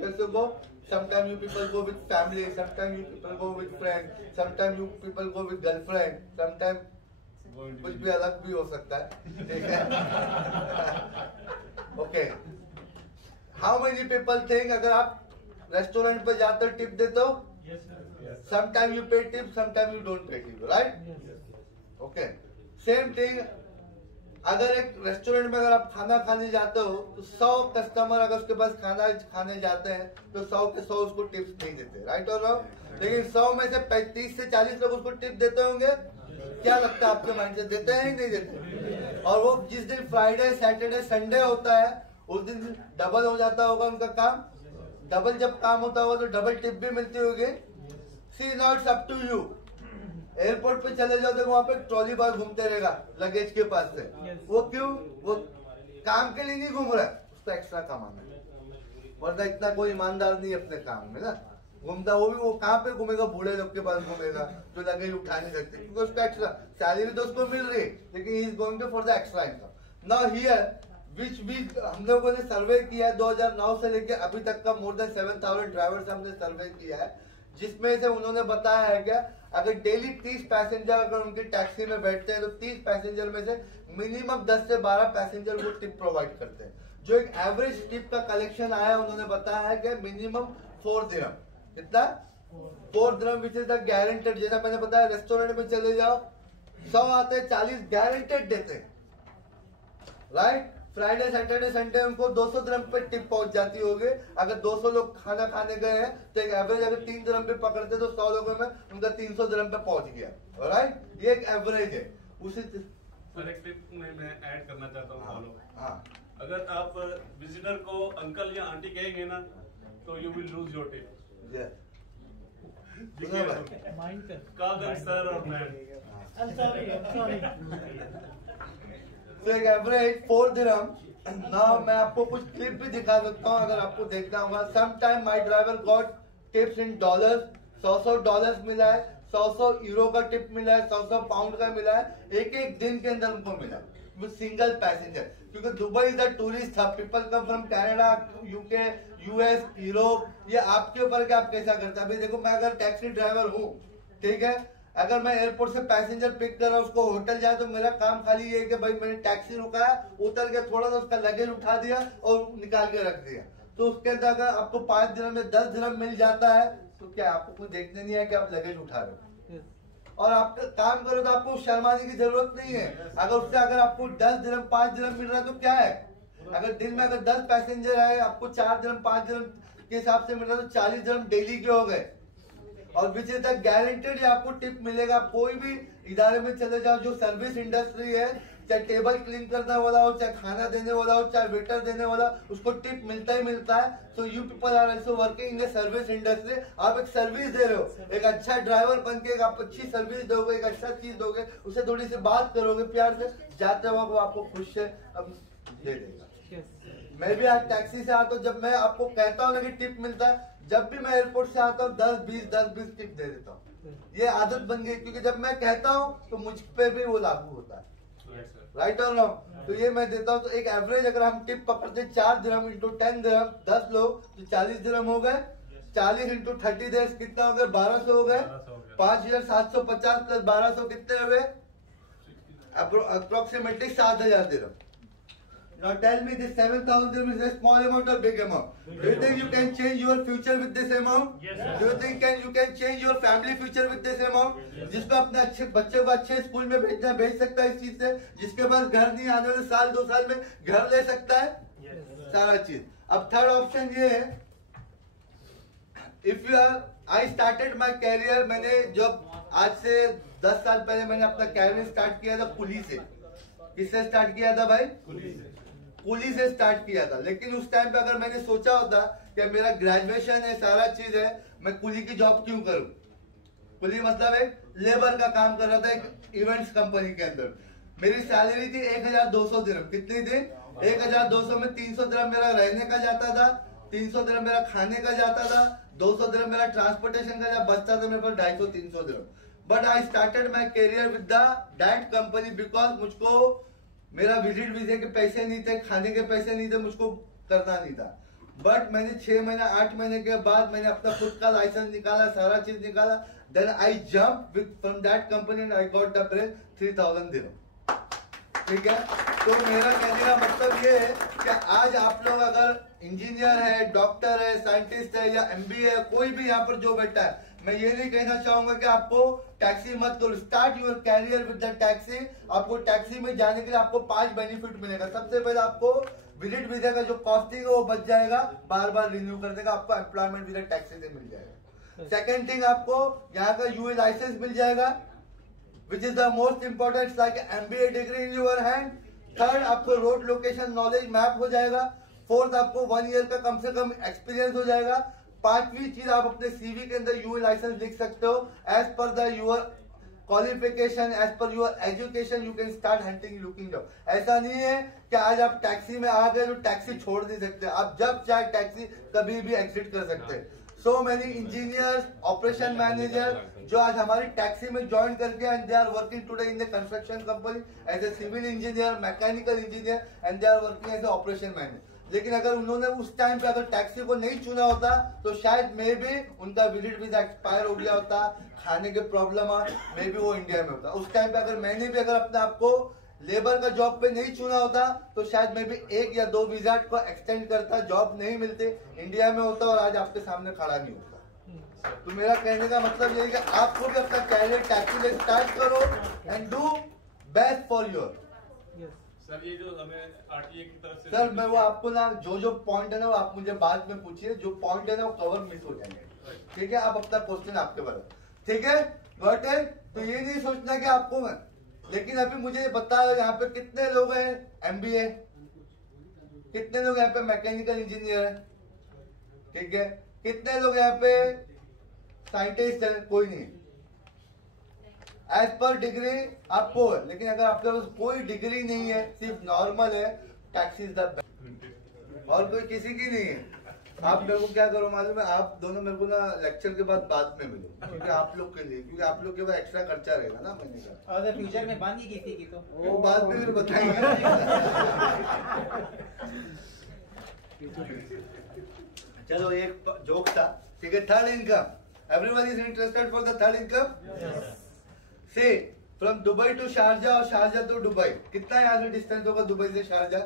कैसे गो? Sometimes you people go with family, sometimes you people go with friends, sometimes you people go with girlfriend, sometimes कुछ भी अलग भी हो सकता है. ठीक है. Okay. How many people think अगर आप रेस्टोरेंट पे जाते हो टिप देते हो? समटाइम यू पे tip, sometime you don't pay tip, right? Okay. Same thing, अगर एक रेस्टोरेंट में अगर आप खाना खाने जाते हो तो 100 कस्टमर अगर उसके पास खाना खाने जाते हैं तो 100 के 100 उसको टिप्स नहीं देते, राइट और रॉन्ग? लेकिन 100 में से 35 से 40 लोग उसको टिप देते होंगे. क्या लगता है आपके माइंड से, देते हैं ही नहीं देते? और वो जिस दिन फ्राइडे सैटरडे संडे होता है उस दिन डबल हो जाता होगा उनका काम. डबल जब काम होता होगा तो डबल टिप भी मिलती होगी. See now it's up to you. Airport पे चले जाओ तो वहाँ पे ट्रॉली बॉय घूमते रहेगा लगेज के पास से. वो क्यों? वो काम के लिए नहीं घूम रहा है, उसको एक्स्ट्रा कमाना है. वरना इतना कोई ईमानदार नहीं अपने काम में ना घूमता. वो भी वो कहाँ पे घूमेगा? बूढ़े लोग के पास घूमेगा जो लगेज उठा नहीं सकते, क्योंकि उसको एक्स्ट्रा सैलरी तो उसको मिल रही है, लेकिन he is going to for the extra income. Now here which भी हम लोगों ने सर्वे किया है 2009 से लेके अभी तक का. मोर देन 7,000 ड्राइवर्स हमने सर्वे किया है, जिसमें से उन्होंने बताया है क्या, अगर डेली 30 पैसेंजर अगर उनकी टैक्सी में बैठते हैं तो 30 पैसेंजर में से मिनिमम 10 से 12 पैसेंजर वो टिप प्रोवाइड करते हैं. जो एक एवरेज टिप का कलेक्शन आया उन्होंने बताया है कि मिनिमम 4 dirham. कितना? 4 dirham which is the guaranteed. जैसा मैंने बताया रेस्टोरेंट में चले जाओ 100 आते हैं, 40 गारंटेड देते हैं, राइट? फ्राइडे सैटरडे संडे उनको 200 dirham पे टिप पहुंच जाती होगी. अगर 200 लोग खाना खाने गए हैं तो एक एवरेज अगर 3 dirham पे पकड़ते तो 100 लोगों में उनका 300 dirham पे पहुंच गया, राइट? ये एक एवरेज है. उसी सर एक टिप मैं ऐड करना चाहता हूँ. फॉलो. हाँ. अगर आप विजिटर को अंकल या आंटी कहेंगे ना तो you will lose your tip. Mind कर. कादर सर और मैम. I'm sorry. तो एक एवरेज 4 dirham. ना मैं आपको कुछ क्लिप भी दिखा सकता हूँ अगर आपको देखना होगा. Some time my driver got tips in dollars. 100 dollars मिला है, 100 यूरो का टिप मिला है, 100 पाउंड का मिला है. एक दिन के अंदर उनको मिला वो सिंगल पैसेंजर. क्योंकि Dubai is a tourist hub. People come from Canada, UK, US, Europe. ये आपके ऊपर कि आप कैसा करते हैं. अभी देखो मैं अगर टैक्सी ड्राइवर हूँ, ठीक है, अगर मैं एयरपोर्ट से पैसेंजर पिक कर रहा हूँ, उसको होटल जाए तो मेरा काम खाली ये कि भाई मैंने टैक्सी रुकाया, उतर के थोड़ा सा उसका लगेज उठा दिया और निकाल के रख दिया. तो उसके अंदर अगर आपको 5 दिरहम या 10 दिरहम मिल जाता है तो क्या आपको कुछ देखने नहीं है कि आप लगेज उठा रहे हो और आप काम करो तो आपको शर्माने की जरूरत नहीं है। अगर उससे अगर आपको 10 दिरहम 5 दिरहम मिल रहा है तो क्या है, अगर दिन में अगर 10 पैसेंजर है आपको 4 दिरहम 5 दिरहम के हिसाब से मिल रहा है तो 40 दिरहम डेली के हो गए। और विच इज द गारंटेड आपको टिप मिलेगा। कोई भी इदारे में चले जाओ जो सर्विस इंडस्ट्री है, चाहे टेबल क्लीन करने वाला हो, चाहे खाना देने वाला हो, चाहे वेटर देने वाला, उसको टिप मिलता ही मिलता है। So you people are also working in service industry. आप एक सर्विस दे रहे हो, एक अच्छा ड्राइवर बन के आप अच्छी सर्विस दोगे, एक अच्छा चीज दोगे, उसे थोड़ी सी बात करोगे प्यार से, जाते वक्त वो आपको खुश से दे देगा। मैं भी आज टैक्सी से आता हूँ, जब मैं आपको कहता हूँ कि टिप मिलता है, जब भी मैं एयरपोर्ट से आता हूँ 10-20 टिप दे देता हूँ। ये आदत बन गई क्योंकि जब मैं कहता हूँ तो मुझ पे भी वो लागू होता है, राइट और रॉन्ग। तो ये मैं देता हूँ। तो एक एवरेज अगर हम टिप पकड़ते 4 दिरहम इंटू 10 दिरहम, 10 लोग तो 40 दिरहम हो गए। 40 इंटू 30 डेज कितना हो गए, 1200 हो गए। 5750 प्लस 1200 कितने हुए, approximately 7000 dirham. Now tell me, this 7,000 dirham is a small amount or big amount? Do you think you can change your future with this amount? Yes, sir. Do you think you can change your family future with this amount? जिसको अपने अच्छे बच्चों को अच्छे school में भेजना भेज सकता है इस चीज से, जिसके पास घर नहीं आने वाले साल 2 साल में घर ले सकता है, सारा चीज। अब थर्ड ऑप्शन ये है, if you are I started my career, मैंने जब आज से 10 साल पहले मैंने अपना कैरियर स्टार्ट किया था पुलिस से। किससे स्टार्ट किया था भाई, पुलिस से स्टार्ट किया था। लेकिन उस टाइम पे अगर मैंने सोचा होता कि मेरा ग्रेजुएशन है, सारा चीज है, मैं कुली की जॉब क्यों करूं। कुली मतलब एक लेबर का काम कर रहा था एक इवेंट्स कंपनी के अंदर। मेरी सैलरी थी 1200 दिरहम। कितनी थी, 1200 में 300 दिरहम मेरा रहने का जाता था, 300 दिरहम मेरा खाने का जाता था, 200 दिरहम मेरा ट्रांसपोर्टेशन का बचता था मेरे पास 250-300 dirham. But I started my career with that company because मुझको मेरा विजिट वीजे के पैसे नहीं थे, खाने के पैसे नहीं थे, मुझको करना नहीं था। बट मैंने 6 महीने 8 महीने के बाद मैंने अपना खुद का लाइसेंस निकाला, सारा चीज निकाला। Then I jump from that company and I got the break 3000 dirham. ठीक है, तो मेरा कहने का मतलब ये है कि आज आप लोग अगर इंजीनियर है, डॉक्टर है, साइंटिस्ट है या MBA है, कोई भी यहाँ पर जो बैठा है, मैं ये नहीं कहना चाहूंगा कि आपको टैक्सी मत करो। Start your career with the taxi. आपको टैक्सी में जाने के लिए आपको 5 बेनिफिट मिलेगा। सबसे पहले आपको विजिट वीजा का जो कॉस्टिंग है वो बच जाएगा, बार बार रिन्यू करने का आपको एम्प्लॉयमेंट वीजा टैक्सी से मिल जाएगा। सेकेंड थिंग, आपको यहाँ का UE लाइसेंस मिल जाएगा, विच is the most important, like MBA degree in your hand. Third, आपको रोड लोकेशन नॉलेज मैप हो जाएगा। फोर्थ, आपको 1 ईयर का कम से कम एक्सपीरियंस हो जाएगा। पांचवी चीज, आप अपने CV के अंदर UE लाइसेंस लिख सकते हो। As per the your qualification, as per your education you can start hunting looking job. ऐसा नहीं है कि आज आप टैक्सी में आ गए तो टैक्सी छोड़ नहीं सकते, आप जब चाहे टैक्सी कभी भी एग्जिट कर सकते हैं। So many engineers, operation manager जो आज हमारी टैक्सी में ज्वाइन करके and they are working today in the construction company as a civil engineer, mechanical engineer and they are working as a operation manager. लेकिन अगर उन्होंने उस टाइम पे अगर टैक्सी को नहीं चुना होता तो शायद मे भी उनका विजिट वीजा एक्सपायर हो गया होता, खाने के प्रॉब्लम मे भी वो इंडिया में होता। उस टाइम पे अगर मैंने भी अगर अपने आप को लेबर का जॉब पे नहीं चुना होता तो शायद मैं भी 1 या 2 वीजा को एक्सटेंड करता, जॉब नहीं मिलते, इंडिया में होता और आज आपके सामने खड़ा नहीं होता। तो मेरा कहने का मतलब यही कि आपको भी अपना कैरियर टैक्सी से स्टार्ट करो and do best for your. Sir ये जो हमें RTA की तरफ से सर मैं वो आपको ना जो पॉइंट है ना वो आप मुझे बाद में पूछिए, जो पॉइंट है ना वो कवर मिस हो जाएंगे। ठीक है, आप अपना क्वेश्चन आपके पास, ठीक है, गॉट इट। तो ये नहीं सोचना कि आपको मैं, लेकिन अभी मुझे बताओ यहाँ पे कितने लोग हैं MBA, कितने लोग यहाँ पे मैकेनिकल इंजीनियर है, ठीक है, कितने लोग यहाँ पे साइंटिस्ट है, कोई नहीं। एज पर डिग्री आपको है, लेकिन अगर आपके पास कोई डिग्री नहीं है, सिर्फ नॉर्मल है, टैक्सी इज द बेस्ट और कोई किसी की नहीं है। आप मेरे को क्या करो मालूम है, आप दोनों मेरे को ना लेक्चर के बाद में मिलो, क्योंकि आप लोग के लिए, क्योंकि आप लोग के पास एक्स्ट्रा खर्चा रहेगा ना महीने का। और फ्यूचर में बांधी किसी की तो वो बाद में फिर बताएंगे। चलो एक जोक था, ठीक है। Third income, everyone is interested for the third income. से फ्रॉम दुबई टू शारजा और शारजा टू दुबई, कितना यहाँ से डिस्टेंस होगा दुबई से शारजा?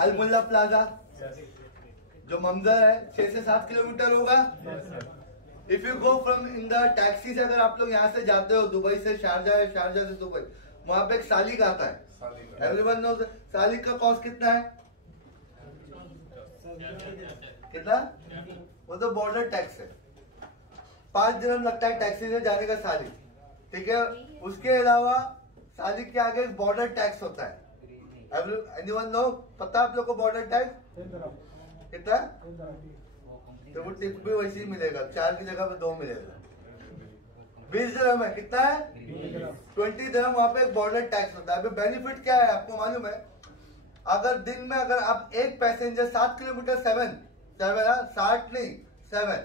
अलमुल्ला प्लाजा जो मंजर है 6 से 7 किलोमीटर होगा। If you go from in the taxi से, अगर आप लोग यहाँ से जाते हो दुबई से शारजा है, शारजा से दुबई, वहां पे एक सालिक आता है। एवरीवन नोज सालिक का कॉस्ट कितना है? कितना? वो तो बॉर्डर टैक्स है, 5 दिरहम लगता है टैक्सी से जाने का सालिक, ठीक है। उसके अलावा सालिक के आगे बॉर्डर टैक्स होता है। Anyone know? पता आप लोग को बॉर्डर टैक्स कितना? तो वो टिप भी वैसे ही मिलेगा, 4 की जगह पे 2 मिलेगा। 20 दिरहम है, कितना है? 20 दिरहम। वहां पे एक बॉर्डर टैक्स होता है। अभी बेनिफिट क्या है आपको मालूम है? अगर दिन में अगर आप एक पैसेंजर 7 किलोमीटर 7 60 नहीं 7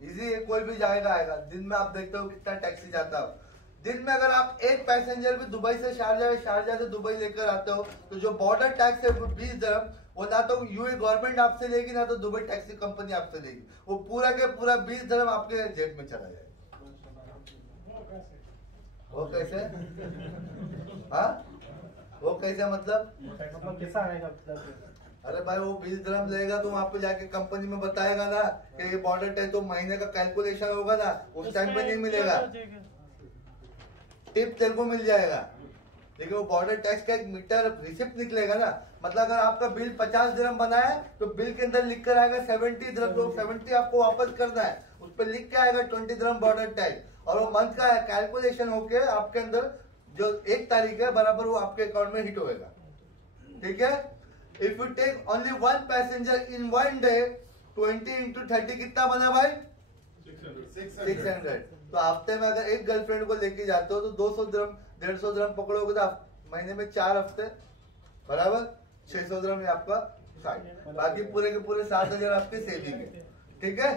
इजी है, कोई भी जाएगा आएगा। दिन में आप देखते हो कितना टैक्सी जाता हो। दिन में अगर आप एक पैसेंजर भी दुबई से शारजा, शारजा से दुबई लेकर आते हो, तो जो बॉर्डर टैक्स है वो 20 दिरहम, वो ना तो यूएई गवर्नमेंट आपसे लेगी ना तो दुबई टैक्सी कंपनी आपसे लेगी। वो पूरा के पूरा 20 दिरहम आपके जेब में चला जाएगा। वो कैसे? हाँ वो कैसे मतलब कैसा आएगा? अरे भाई वो 20 दिरहम लेगा तो वहां पे जाके कंपनी में बताएगा ना कि ये बॉर्डर टैक्स, तो महीने का कैलकुलेशन होगा ना, उस टाइम पे नहीं मिलेगा, टिप तेरे को मिल जाएगा। लेकिन वो बॉर्डर टैक्स का एक मीटर रिसिप्ट निकलेगा ना, मतलब अगर आपका बिल 50 दिरहम बना है तो बिल के अंदर लिख कर आएगा 70 दिरहम, तो 70 आपको वापस करना है, उस पर लिख के आएगा 20 दिरहम बॉर्डर टैक्स, और वो मंथ का कैलकुलेशन होके आपके अंदर जो 1 तारीख है बराबर वो आपके अकाउंट में हिट होएगा, ठीक है। If you take only 1 passenger in 1 day, 20 into 30 कितना बना भाई? 600। तो हफ्ते में अगर एक गर्लफ्रेंड को लेके जाते हो तो 200 दिरहम 150 दिरहम पकड़ोगे तो आप महीने में 4 हफ्ते बराबर 600 दिरहम है आपका साइड, बाकी पूरे के पूरे 7000 आपकी सेविंग है, ठीक है।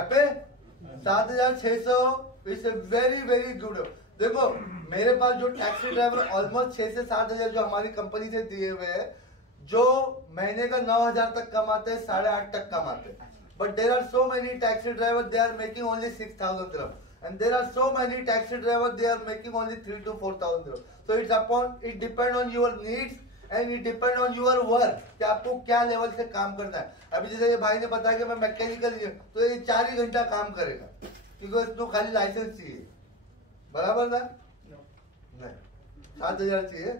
आपे 7600 इट्स वेरी वेरी गुड। देखो मेरे पास जो टैक्सी ड्राइवर ऑलमोस्ट 6 से 7000 जो हमारी कंपनी से दिए हुए हैं, जो महीने का 9000 तक कमाते हैं, 8.5 तक कमाते हैं। But there are so many taxi drivers, they are making only 6,000 dirham, and there are so many taxi drivers, they are making only 3 to 4,000 dirham. So it depends on your needs and it depends on your work कि आपको क्या level से काम करना है। अभी जैसे ये भाई ने बताया कि मैं मैकेनिकल इंजीनियर, तो ये 4 ही घंटा काम करेगा क्योंकि इसको खाली लाइसेंस चाहिए, बराबर ना? नहीं 7,000 चाहिए,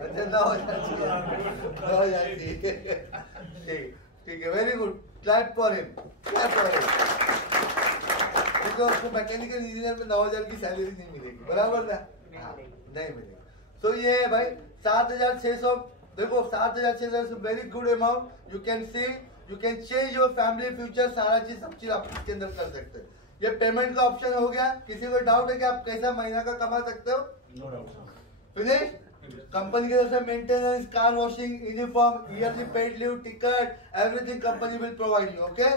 अच्छा 9,000 चाहिए, 9,000 चाहिए, ठीक है, very good, clap for him, clap for him. देखो उसको मैकेनिकल इंजीनियर में 9,000 की सैलरी नहीं मिलेगी, बराबर ना? हाँ, नहीं मिलेगी। तो ये है भाई 7,600। देखो 7,600 very good amount. You can C, you can change your family future, सारा चीज सब चीज आप इसके अंदर कर सकते हैं। ये पेमेंट का ऑप्शन हो गया। किसी को डाउट है कि आप कैसा महीना का कमा सकते हो? No doubt. फिनिश। कंपनी की तरफ से maintenance, car washing, uniform, yearly paid leave, ticket, everything company will provide you, okay.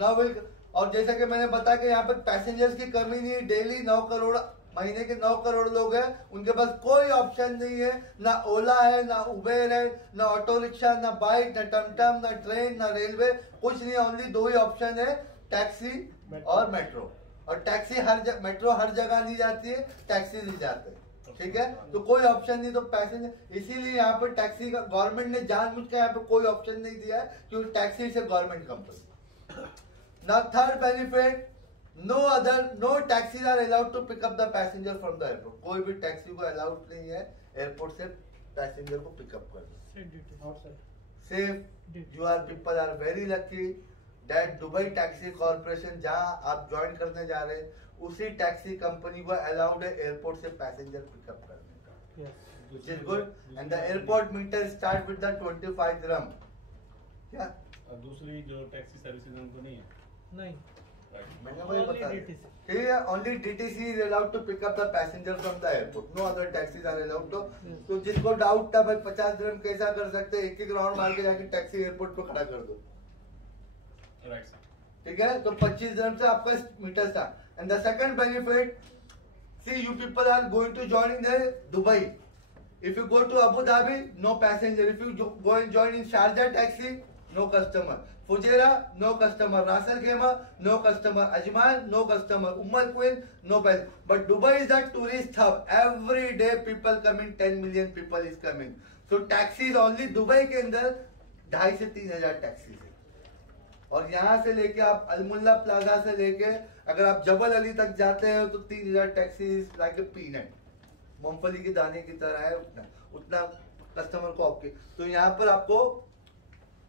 Now will, और जैसा कि मैंने बताया कि यहाँ पे पैसेंजर्स की कमी नहीं है। डेली 9 करोड़, महीने के 9 करोड़ लोग हैं, उनके पास कोई ऑप्शन नहीं है, ना ओला है, ना उबेर है, ना ऑटो रिक्शा, ना बाइक, ना टमटम, ना ट्रेन, ना रेलवे, कुछ नहीं। ओनली 2 ही ऑप्शन है, टैक्सी और मेट्रो। और टैक्सी मेट्रो हर जगह नहीं जाती है, टैक्सी नहीं जाते, ठीक है। तो कोई ऑप्शन नहीं, तो पैसेंजर, इसीलिए यहाँ पर टैक्सी का गवर्नमेंट ने जानबूझ के यहाँ पे कोई ऑप्शन नहीं दिया है, क्योंकि टैक्सी से गवर्नमेंट कंपनी। ना third benefit, no taxis are allowed to pick up the passenger from the airport. कोई भी टैक्सी को अलाउड नहीं है एयरपोर्ट से पैसेंजर को पिकअप करना। Safe, you are people are very lucky that Dubai taxi corporation, जहाँ आप ज्वाइन करने जा रहे हैं, उसी टैक्सी कंपनी को अलाउड है एयरपोर्ट से पैसेंजर पिकअप करने का, which is good. And the airport meter start with the 25 dirham. क्या? दूसरी जो टैक्सी सर्विसेज उनको नहीं है? नहीं, मैंने वही Only बता DTC. ठीक है। Only DTC is allowed to pick up the passenger from the airport. No other taxis are allowed to. तो जिसको डाउट था भाई 50 दिरहम कैसा कर सकते हैं, एक राउंड मार के जाके टैक्सी एयरपोर्ट पे खड़ा कर दो, राइट सर, ठीक है। तो 25 दिरहम से आपका मीटर था। And the second benefit, see you people are going to join in the Dubai. If you go to Abu Dhabi, no passenger. If you go and join in Sharjah taxi, no customer. Fujairah, no customer. Ras Al Khaimah, no customer. Ajman, no customer. Umm Al Quwain, no passenger. But Dubai is a tourist hub. Every day people coming, 10 million people is coming. So taxis only Dubai के अंदर 2,500 से 3,000 taxi है। और यहाँ से लेके आप अलमुल्ला plaza से लेके अगर आप जबल अली तक जाते हैं तो 3,000 टैक्सी लाइक ए पीनट, मूंगफली के दाने की तरह है, उतना कस्टमर को आपके। तो यहाँ पर आपको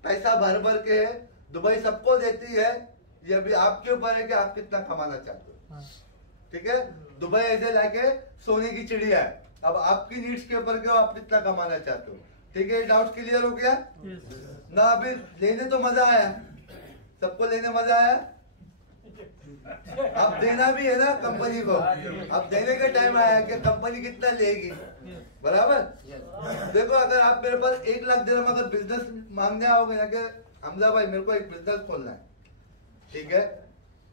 पैसा भर भर के है, दुबई सबको देती है, ये अभी आपके ऊपर है कि आप कितना कमाना चाहते हो। ठीक है, दुबई ऐसे लाके सोने की चिड़िया है, अब आपकी नीड्स के ऊपर क्यों आप कितना कमाना चाहते हो। ठीक है, डाउट क्लियर हो गया ना। अभी लेने तो मजा आया, सबको लेने मजा आया, अब देना भी है ना कंपनी को। अब देने का टाइम आया कि कंपनी कितना लेगी, बराबर। देखो अगर आप मेरे पास 1 लाख दिरहम अगर बिजनेस मांगने आओगे ना कि हमजा भाई मेरे को एक बिजनेस खोलना है, ठीक है,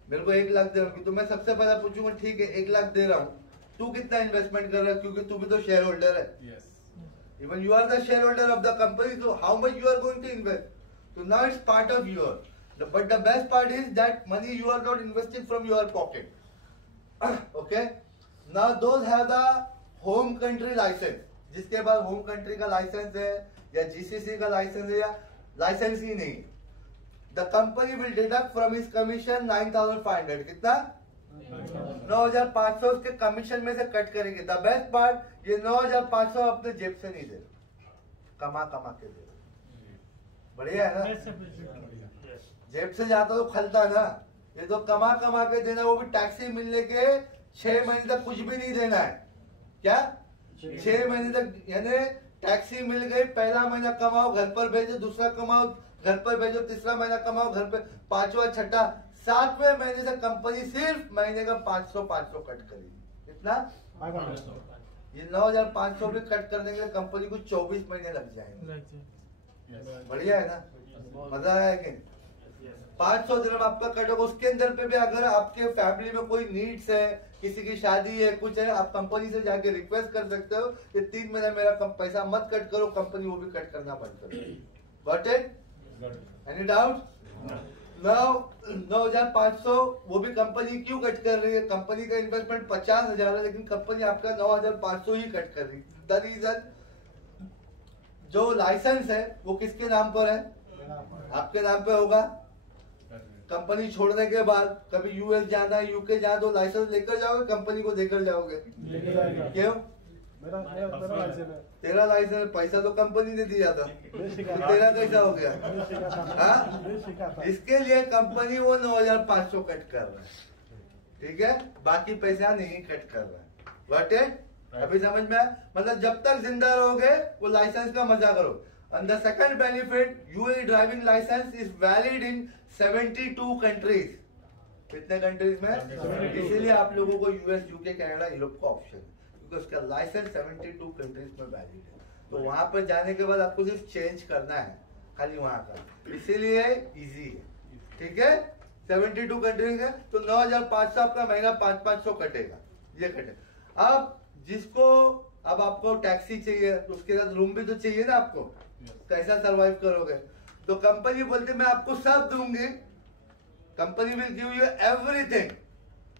मेरे को 1 लाख दिरहम की, तो मैं सबसे पहले पूछूंगा ठीक है 1 लाख दे रहा हूँ, तू कितना इन्वेस्टमेंट कर रहा है, क्योंकि तू भी तो शेयर होल्डर है। Even you are the shareholder of the company, so how much you are going to invest? So now it's part of your. But the best part is that money you are not investing from your pocket. Okay? Now those have the home country license. जिसके पास home country का license है या GCC का license है या license ही नहीं, the company will deduct from his commission 9,500. कितना? 9,500 उसके कमीशन में से कट करेंगे। द बेस्ट पार्ट, ये 9,500 अपने जेब से नहीं दे, कमा कमा के दे। बढ़िया है ना, जेब से जाता तो खलता ना, ये तो कमा कमा के देना, वो भी टैक्सी मिलने के 6 महीने तक कुछ भी नहीं देना है। क्या 6 महीने तक, यानी टैक्सी मिल गई, पहला महीना कमाओ घर पर भेजो, दूसरा कमाओ घर पर भेजो, तीसरा महीना कमाओ घर पे, 5वां 6ठा 7वें महीने से कंपनी सिर्फ महीने का 500 कट करेगी। कितना? ये 9,500 भी कट करने के लिए कंपनी को 24 महीने लग जाएंगे। बढ़िया है ना, मजा आया कि 500 दिरहम आपका कट होगा। उसके अंदर पे भी अगर आपके फैमिली में कोई नीड्स है, किसी की शादी है, कुछ है, आप कंपनी से जाके रिक्वेस्ट कर सकते हो कि 3 महीना मेरा पैसा मत कट करो, कंपनी वो भी कट करना बंद करो। Got it? Any doubt? 9,500 वो भी कंपनी क्यों कट कर रही है? कंपनी का इन्वेस्टमेंट 50,000 है, लेकिन कंपनी आपका 9,500 ही कट कर रही है। द रीजन, जो लाइसेंस है वो किसके नाम पर है? आपके नाम पे होगा। कंपनी छोड़ने के बाद कभी यूएस जाना है, यूके जाना, तो लाइसेंस लेकर जाओगे, कंपनी को देकर जाओगे। क्यों? तेरा लाइसेंस, पैसा तो कंपनी ने दिया था, तेरा कैसा हो गया? हाँ, इसके लिए कंपनी वो 9,500 कट कर रहा है। ठीक है, बाकी पैसा नहीं कट कर रहा है। Got it? अभी समझ में? मतलब जब तक जिंदा रहोगे वो लाइसेंस का मजा करो। And the second benefit, UAE driving license is valid in 72 countries. कितने कंट्रीज में? इसीलिए आप लोगों को यूएस, यूके, कनाडा, यूरोप का ऑप्शन है, क्योंकि उसका लाइसेंस 72 कंट्रीज में वैलिड है। तो वहां पर जाने के बाद आपको सिर्फ चेंज करना है खाली वहां का, इसीलिए इजी है। ठीक है, 72 कंट्रीज है, तो 9,500 आपका महीना 500 कटेगा, ये कटेगा। अब जिसको, अब आपको टैक्सी चाहिए तो उसके साथ रूम भी तो चाहिए ना आपको, कैसा सरवाइव करोगे? तो कंपनी बोलती मैं आपको सब दूंगी, company will give you everything.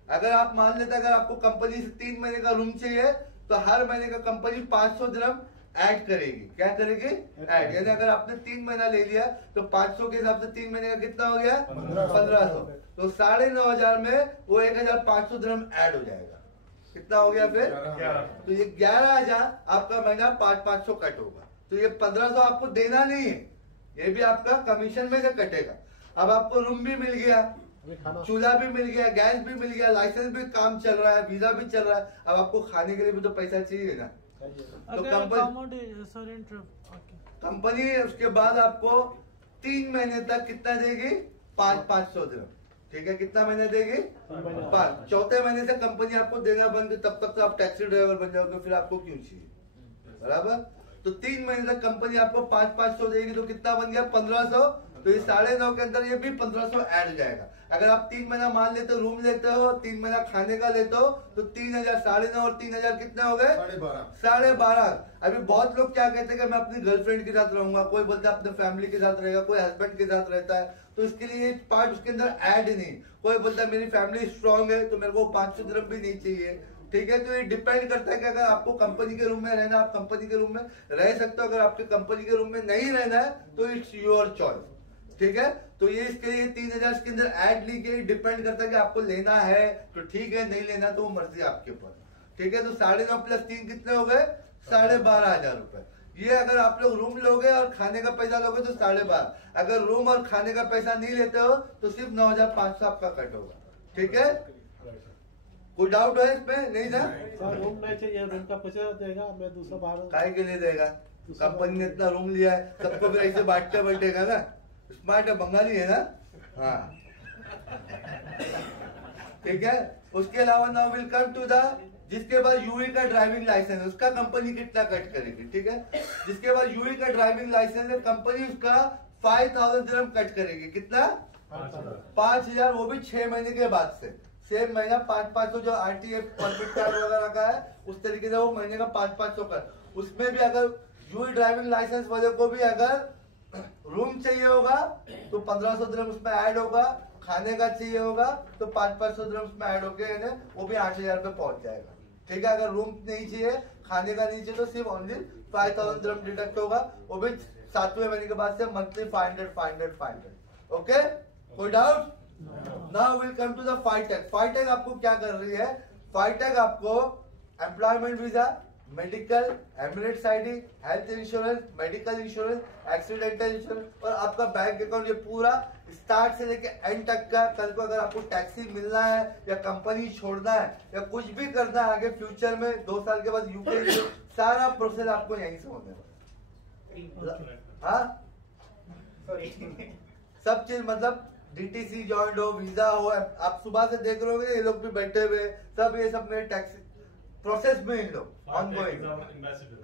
अगर आप मान लेते अगर आपको कंपनी से 3 महीने का रूम चाहिए तो हर महीने का कंपनी 500 दिरहम ऐड करेगी। क्या करेगी? ऐड। यानी अगर आपने 3 महीना ले लिया तो 500 के हिसाब से 3 महीने का कितना हो गया? 1,500। तो 9,500 में वो 1,500 दिरहम ऐड हो जाएगा। कितना हो गया फिर? तो ये 11,000 आपका महीना 500 कट होगा। तो ये 1,500 आपको देना नहीं है, ये भी आपका कमीशन में से कटेगा। अब आपको रूम भी मिल गया, चूल्हा भी मिल गया, गैस भी मिल गया, लाइसेंस भी काम चल रहा है, वीजा भी चल रहा है। अब आपको खाने के लिए भी तो पैसा चाहिए ना। तो कंपनी उसके बाद आपको 3 महीने तक कितना देगी? 500 दिरहम। ठीक है, कितना महीने देगी? 5। चौथे महीने से कंपनी आपको देना बंद, तब तक तो आप टैक्सी ड्राइवर बन जाओगे, फिर आपको क्यों चाहिए? बराबर। तो 3 महीने तक कंपनी आपको 500 देगी, तो कितना बन गया? 1,500। तो ये 9.5 के अंदर ये भी 1,500 ऐड हो जाएगा। अगर आप 3 महीना मान लेते हो रूम लेते हो, 3 महीना खाने का लेते हो, तो 3,000, 9.5 और 3,000 कितने हो गए? 12.5। अभी बहुत लोग क्या कहते हैं कि मैं अपनी गर्लफ्रेंड के साथ रहूंगा, कोई बोलता है अपने फैमिली के साथ रहेगा, कोई हस्बैंड के साथ रहता है, तो इसके लिए पार्ट उसके अंदर ऐड नहीं। कोई बोलता है मेरी फैमिली स्ट्रांग है तो मेरे को 500 दिरहम भी नहीं चाहिए, ठीक है। तो ये डिपेंड करता है कि अगर आपको कंपनी के रूम में रहना, आप कंपनी के रूम में रह सकते हो। अगर आपके कंपनी के रूम में नहीं रहना है तो इट्स योर चॉइस, ठीक है। तो ये इसके लिए 3000 के अंदर ऐड लीजिए, डिपेंड करता है कि आपको लेना है तो ठीक है, नहीं लेना तो वो मर्जी आपके ऊपर, ठीक है। तो 9.5 + 3 कितने हो गए? 12,500 रुपए। ये अगर आप लोग रूम लोगे और खाने का पैसा लोगे तो 12,500। अगर रूम और खाने का पैसा नहीं लेते हो तो सिर्फ 9,500 आपका कट होगा, ठीक है। कोई डाउट है इसमें? नहीं था सर रूम नहीं चाहिए, रूम का पैसा देगा, मैं दूसरा बाहर काय के लिए देगा? कंपनी ने इतना रूम लिया है, सबको फिर ऐसे बांटते बैठेगा ना। स्मार्ट है, बंगाली है ना, हाँ, ठीक है। उसके अलावा now will come to the, जिसके बाद यूई का ड्राइविंग लाइसेंस, उसका कंपनी कितना कट करेगी, ठीक है। जिसके बाद यूई का ड्राइविंग लाइसेंस है, कंपनी उसका 5,000 दिरहम कट करेगी। कितना? 5,000, वो भी 6 महीने के बाद से। सेम महीना 500 जो आरटीए परमिट कार्ड वगैरह का है उस तरीके से वो महीने का 500 का। उसमें भी अगर यूई ड्राइविंग लाइसेंस वाले को भी अगर रूम चाहिए होगा तो 1,500 दिरहम उसमें ऐड होगा, खाने का चाहिए होगा तो 500 दिरहम उसमें ऐड होके वो भी 8,000 पे पहुंच जाएगा, ठीक है। अगर रूम नहीं चाहिए, खाने का नहीं चाहिए तो सिर्फ ओनली 5,000 दिरहम डिडक्ट होगा, वो भी 7वें महीने के बाद से मंथली 500। ओके, कोई doubt? Now will come to the Fitech. Fitech आपको क्या कर रही है? फाइटेक आपको employment visa, medical, Emirates ID, health insurance, medical insurance, accidental insurance और आपका बैंक अकाउंट, ये पूरा स्टार्ट से लेके एंड तक का। कल को अगर आपको टैक्सी मिलना है या कंपनी छोड़ना है या कुछ भी करना है आगे फ्यूचर में 2 साल के बाद यूके, सारा प्रोसेस आपको यहीं से होने वाला। हाँ, सब चीज मतलब डीटीसी ज्वाइंट हो, वीजा हो, आप सुबह से देख रहे होंगे ये लोग भी बैठे हुए सब, ये सब मेरे टैक्स प्रोसेस में इन लोग ऑनगोइंग।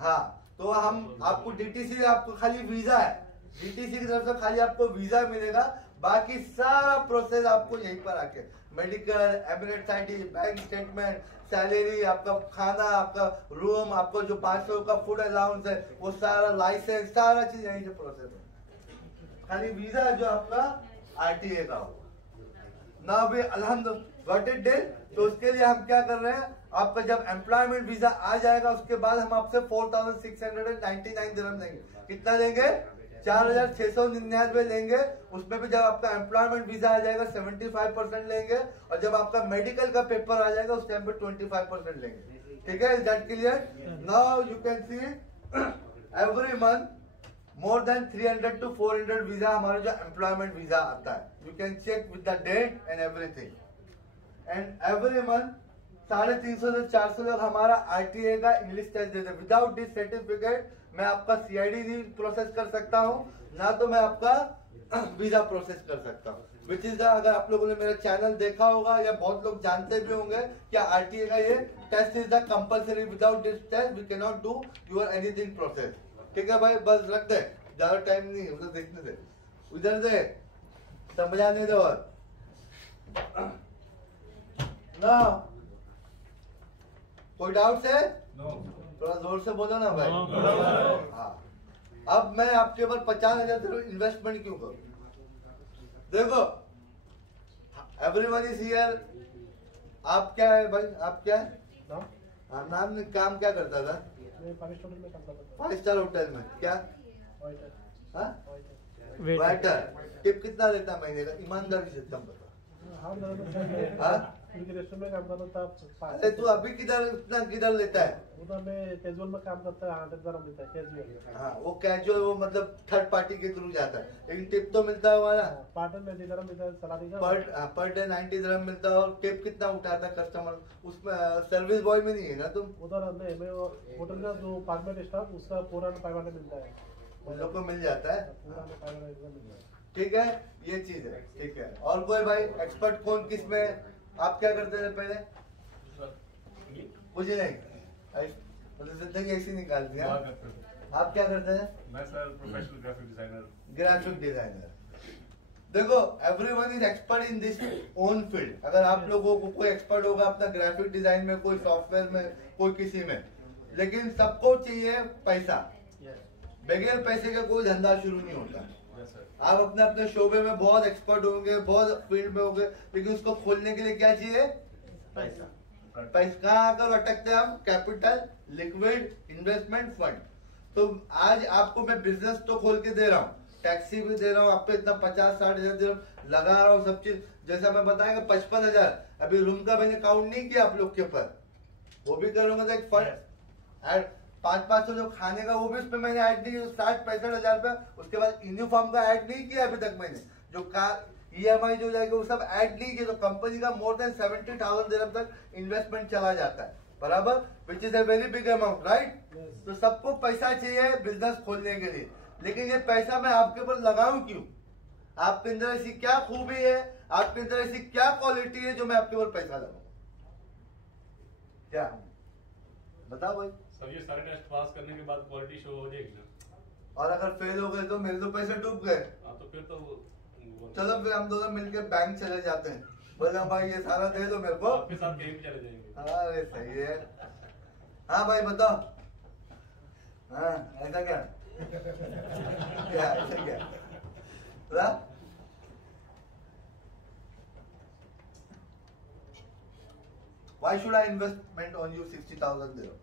हाँ, तो हम आपको डीटीसी, आपको खाली वीजा है, डीटीसी की तरफ से खाली आपको वीजा मिलेगा, बाकी सारा प्रोसेस आपको यहीं पर आके medical, Emirates ID, bank statement, salary, आपका खाना, आपका रूम, आपको जो 500 का फूड अलाउंस है वो सारा, लाइसेंस, सारा चीज यहीं से प्रोसेस है। खाली वीजा जो आपका आरटीए का होगा ना। भी अल्हम्दुलिल्लाह गॉट इट डन। तो उसके लिए हम क्या कर रहे हैं, आपका जब एम्प्लॉयमेंट वीजा आ जाएगा उसके बाद हम आपसे 4,699 दिरहम लेंगे। कितना लेंगे? 4,699 लेंगे। उसमें भी जब आपका एम्प्लॉयमेंट वीजा आ जाएगा 75% लेंगे और जब आपका मेडिकल का पेपर आ जाएगा उस टाइम पे 25% लेंगे, ठीक है। Is that clear? Now you can see every month more than 300 to 400 visa हमारा जो एम्प्लॉयमेंट वीजा आता है, you can check with the date and everything. And every month 350 से 400 लोग हमारा आरटीए का इंग्लिश टेस्ट देते हैं। विदाउट दिस सर्टिफिकेट मैं आपका सीआईडी नहीं प्रोसेस कर सकता हूँ, ना तो मैं आपका वीजा प्रोसेस कर सकता हूँ। विच इज अगर आप लोगों ने मेरा चैनल देखा होगा या बहुत लोग जानते भी होंगे कि आरटीए का ये test is the compulsory. Without this test we can not do your anything process, ठीक है भाई। बस रख दे, ज्यादा टाइम नहीं, उधर देखने दे, उधर से समझाने दो। और ना कोई डाउट है? थोड़ा जोर से बोलो ना भाई। हाँ, अब मैं आपके ऊपर 50,000 इन्वेस्टमेंट क्यों करूं? देखो, एवरीवन इज हियर। आप क्या है भाई? आप क्या है? हाँ, नाम काम क्या करता था? 5 स्टार होटल में क्या? वेटर। टिप कितना लेता है महीने का? ईमानदारी से कम बता। अरे तू अभी किधर लेता है? कैजुअल में काम करता है, 100 दिरहम देता है कैजुअल। हाँ, वो कैजुअल, वो मतलब थर्ड पार्टी के थ्रू जाता है, लेकिन टिप तो मिलता है हमारा। पार्टनर में 90 दिरहम मिलता है सैलरी का। पर डे 90 दिरहम मिलता है। और टिप कितना उठाता है कस्टमर? उसमें सर्विस बॉय में नहीं है ना तुम? उधर नहीं, मैं होटल का जो परमानेंट स्टाफ उसका पूरा 500 मिलता है, उन लोग को मिल जाता है। पूरा 500 मिलता है, ठीक है, ये चीज है, ठीक है। और कोई भाई एक्सपर्ट कौन किस में? आप क्या करते थे पहले? कुछ नहीं, मतलब जिंदगी ऐसी निकाल दिया। आप क्या करते थे? मैं sir professional graphic designer. Graphic designer. देखो, everyone is expert in this own field. अगर आप लोगों को कोई एक्सपर्ट होगा अपना ग्राफिक डिजाइन में, कोई सॉफ्टवेयर में, कोई किसी में, लेकिन सबको चाहिए पैसा। बगैर पैसे का कोई धंधा शुरू नहीं होता। आप अपने अपने शोबे में बहुत एक्सपर्ट होंगे, बहुत फील्ड में होंगे, लेकिन उसको खोलने के लिए क्या चाहिए? पैसा। पैसा कहाँ आकर अटकते हैं हम? Capital, liquid, investment fund. तो आज आपको मैं बिजनेस तो खोल के दे रहा हूँ, टैक्सी भी दे रहा हूँ आपको, इतना 50-60 हजार दिरहम लगा रहा हूँ, सब चीज जैसा मैं बताएंगा। 55,000 अभी रूम का मैंने काउंट नहीं किया आप लोग के ऊपर, वो भी करूंगा। तो एक फंड 500 जो खाने का वो भी उसमें मैंने ऐड नहीं किया, 60-65 हजार रुपया। उसके बाद यूनिफॉर्म का ऐड नहीं किया अभी तक मैंने, जो कार EMI जो जाएगा वो सब ऐड नहीं किया। तो कंपनी का मोर देन 70,000 दिरहम तक इन्वेस्टमेंट चला जाता है, बराबर, which is a very big amount, right. तो सबको पैसा चाहिए बिजनेस खोलने के लिए, लेकिन ये पैसा मैं आपके ऊपर लगाऊं क्यों? आपके अंदर ऐसी क्या खूबी है, आपके अंदर ऐसी क्या क्वालिटी है जो मैं आपके ऊपर पैसा लगाऊं? क्या बताओ भाई। सर ये सारे टेस्ट पास करने के बाद क्वालिटी शो हो जाएगी ना, और अगर फेल हो गए तो मेरे तो पैसे डूब गए। हाँ तो फिर तो चलो फिर हम दोनों मिलके बैंक चले जाते हैं, बोले भाई ये सारा दे दो मेरे को, आपके साथ कहीं भी चले जाएंगे। अरे सही है। हाँ भाई बताओ, हाँ ऐसा क्या क्या ऐसा क्या बता? Why should I investment on you 60,000 dirham?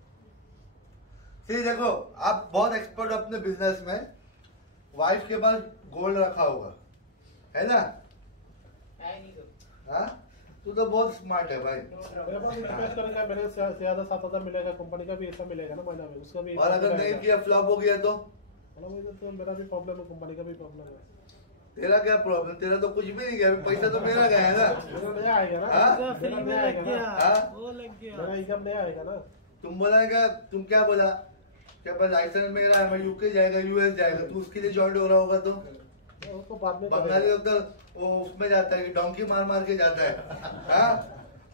See देखो, आप बहुत एक्सपर्ट अपने बिजनेस में, वाइफ के पास गोल्ड रखा होगा है ना? हाँ तू तो बहुत स्मार्ट है भाई। मेरे पास इन्वेस्ट करेंगे, मेरे से ज्यादा 7,000 मिलेगा, कंपनी का भी ऐसा मिलेगा ना महीना में, उसका भी। और अगर नहीं किया, फ्लॉप हो गया तो मेरा भी प्रॉब्लम है, कंपनी का भी प्रॉब्लम है। तेरा क्या प्रॉब्लम? तेरा तो कुछ भी नहीं गया, पैसा तो मेरा गया है ना। मेरा नया आएगा ना, हाँ? मेरा नया आएगा ना, हाँ? वो लग गया। मेरा इनकम नया आएगा ना। तुम बोला क्या? तुम क्या बोला? क्या बस लाइसेंस मेरा है, मैं यूके जाएगा, यूएस जाएगा, तू उसके लिए ज्वाइन हो रहा होगा तो? उसको बाद में बंगाली लोग तो वो उसमें जाता है, डोंकी मार मार के जाता है। हाँ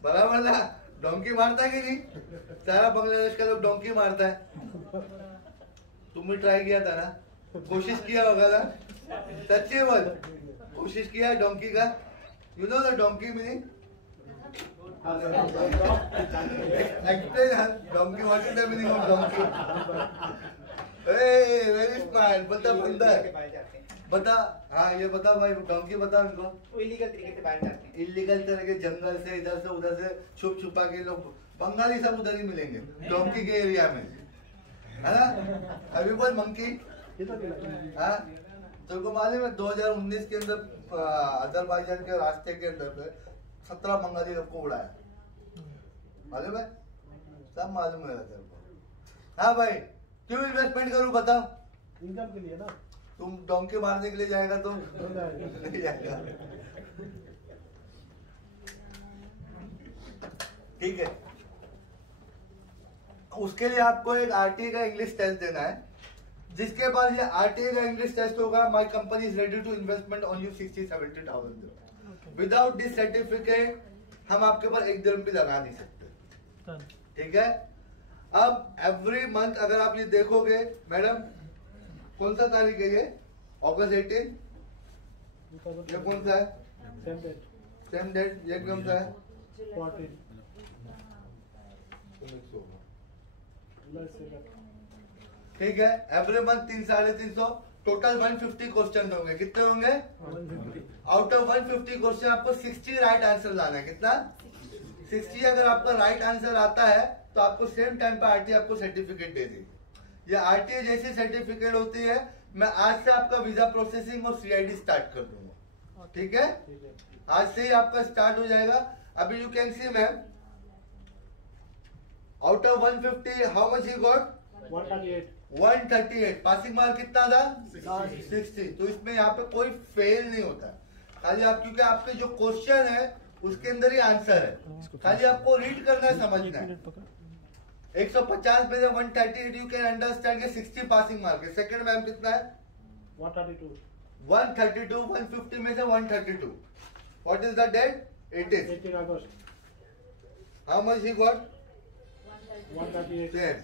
बराबर ना, डोंकी मारता है कि नहीं? सारा बांग्लादेश का लोग डोंकी मारता है। तुम भी ट्राई किया था ना, कोशिश किया होगा ना? सच्ची बोल, कोशिश किया डोंकी का? You know the donkey meaning? Explain donkey, what is the meaning of donkey? Very smart, बता बंदर बता। हाँ ये बता भाई, डोंकी बता उनको। वो इलीगल तरीके से बाहर जाते हैं। इलीगल तरीके, जंगल से इधर से उधर से छुप छुपा के लोग, बंगाली सब उधर ही मिलेंगे डोंकी के एरिया में, है ना? अभी बोल मंकी। हाँ तुमको मालूम है 2019 के अंदर अजरबैजान के रास्ते के अंदर पे 17 बंगाली लोग को उड़ाया, मालूम है? सब मालूम है तेरे को। हाँ भाई, क्यों इन्वेस्टमेंट करूं बताओ? इनकम के लिए ना। तुम डोंकी मारने के लिए जाएगा तो नहीं जाएगा। ठीक है, उसके लिए आपको एक RTA का इंग्लिश टेस्ट देना है। जिसके पास ये RTA का इंग्लिश टेस्ट होगा, my company is ready to investment on you 60-70,000। Without this certificate हम आपके ऊपर 1 दिरहम भी लगा नहीं सकते, ठीक है? अब एवरी मंथ अगर आप ये देखोगे, मैडम कौन सा तारीख है ये? अगस्त 18। ये कौन सा है? Same date. ये कौन सा है? 14। ठीक है, एवरी मंथ 300-350, टोटल 150 क्वेश्चन होंगे। कितने होंगे? आउट ऑफ 150 क्वेश्चन आपको 60 राइट आंसर लाना है। कितना? 60। अगर आपका राइट आंसर आता है तो आपको सेम टाइम पे RTA आपको सर्टिफिकेट दे देगी। ये RTA जैसी सर्टिफिकेट होती है, मैं आज से आपका वीजा प्रोसेसिंग और CID स्टार्ट कर दूंगा, ठीक है? आज से ही आपका स्टार्ट हो जाएगा। अभी you can C ma'am, out of 150 how much he got? 138। Passing mark कितना था? 60। तो इसमें यहाँ पे कोई फेल नहीं होता, खाली आप, क्योंकि आपके जो क्वेश्चन है उसके अंदर ही आंसर है, खाली आपको रीड करना है, समझना है। 150 में से 138 यू कैन अंडरस्टैंड के 60 पासिंग मार्क है। सेकंड मैम कितना है? 132। 132। 150 में से 132। What is the date? It is 18 August. How much he got? 138।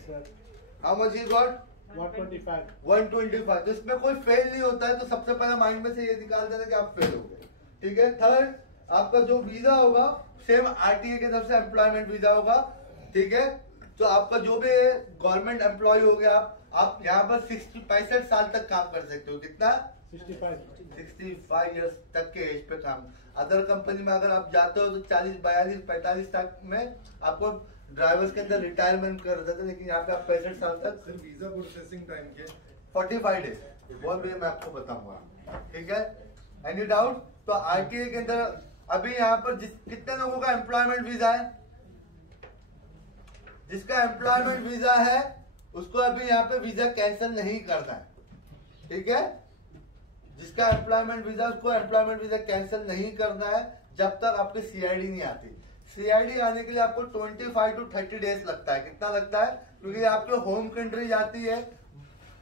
How much he got? 125। 125। तो इसमें कोई फेल नहीं होता है, तो सबसे पहले माइंड में से ये निकाल देना कि आप फेल हो गए, ठीक है? थर्ड, आपका जो वीजा होगा सेम RTA की तरफ से एम्प्लॉयमेंट वीजा होगा, ठीक है? तो आपका जो भी गवर्नमेंट एम्प्लॉय हो गया, आप यहाँ पर 65 साल तक काम कर सकते हो। कितना? 65 ईयर्स तक के एज पे काम। अदर कंपनी में अगर आप जाते हो तो 40, 42, 45 तक में आपको ड्राइवर्स के अंदर रिटायरमेंट कर देते हैं, लेकिन यहाँ पे आप 65 साल तक। वीजा प्रोसेसिंग टाइम के 45 डेज वो भी मैं आपको बताऊंगा, ठीक है। Any doubt? तो आरटीए के अंदर अभी यहाँ पर कितने लोगों का एम्प्लॉयमेंट वीजा है? जिसका एम्प्लॉयमेंट वीजा है उसको अभी यहाँ पे वीजा कैंसिल नहीं करना है, ठीक है। जिसका एम्प्लॉयमेंट वीजा, उसको एम्प्लॉयमेंट वीजा कैंसिल नहीं करना है जब तक आपकी सीआईडी नहीं आती। सीआईडी आने के लिए आपको 25 to 30 डेज लगता है। कितना लगता है? क्योंकि आपके होम कंट्री जाती है,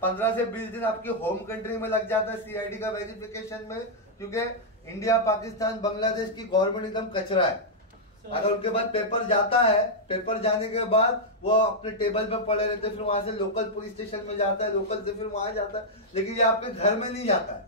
15 से 20 दिन आपकी होम कंट्री में लग जाता है सीआईडी का वेरिफिकेशन में, क्योंकि इंडिया, पाकिस्तान, बांग्लादेश की गवर्नमेंट एकदम कचरा है। अगर उनके बाद पेपर जाता है, पेपर जाने के बाद वो अपने टेबल पे पड़े रहते हैं, फिर वहां से लोकल पुलिस स्टेशन में जाता है, लोकल से फिर वहां जाता है, लेकिन ये आपके घर में नहीं जाता है,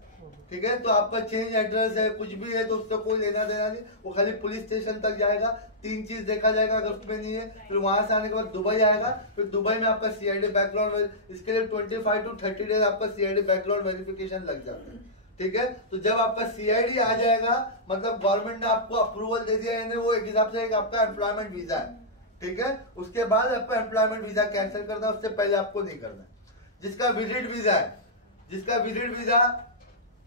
ठीक है। तो आपका चेंज एड्रेस है, कुछ भी है, तो उससे कोई लेना देना नहीं, वो खाली पुलिस स्टेशन तक जाएगा, 3 चीज देखा जाएगा, अगर उसमें नहीं है फिर वहां से आने के बाद दुबई आएगा, फिर दुबई में आपका सीआईडी बैकग्राउंड, इसके लिए 25 to 30 डेज आपका सीआईडी बैकग्राउंड वेरिफिकेशन लग जाता है, ठीक है। तो जब आपका सीआईडी आ जाएगा, मतलब गवर्नमेंट ने आपको अप्रूवल दे दिया, यानी वो एक हिसाब से एक आपका एम्प्लॉयमेंट वीजा है, ठीक है। उसके बाद आपका एम्प्लॉयमेंट वीजा कैंसिल करना, उससे पहले आपको नहीं करना। जिसका विजिट वीजा है, जिसका विजिट वीजा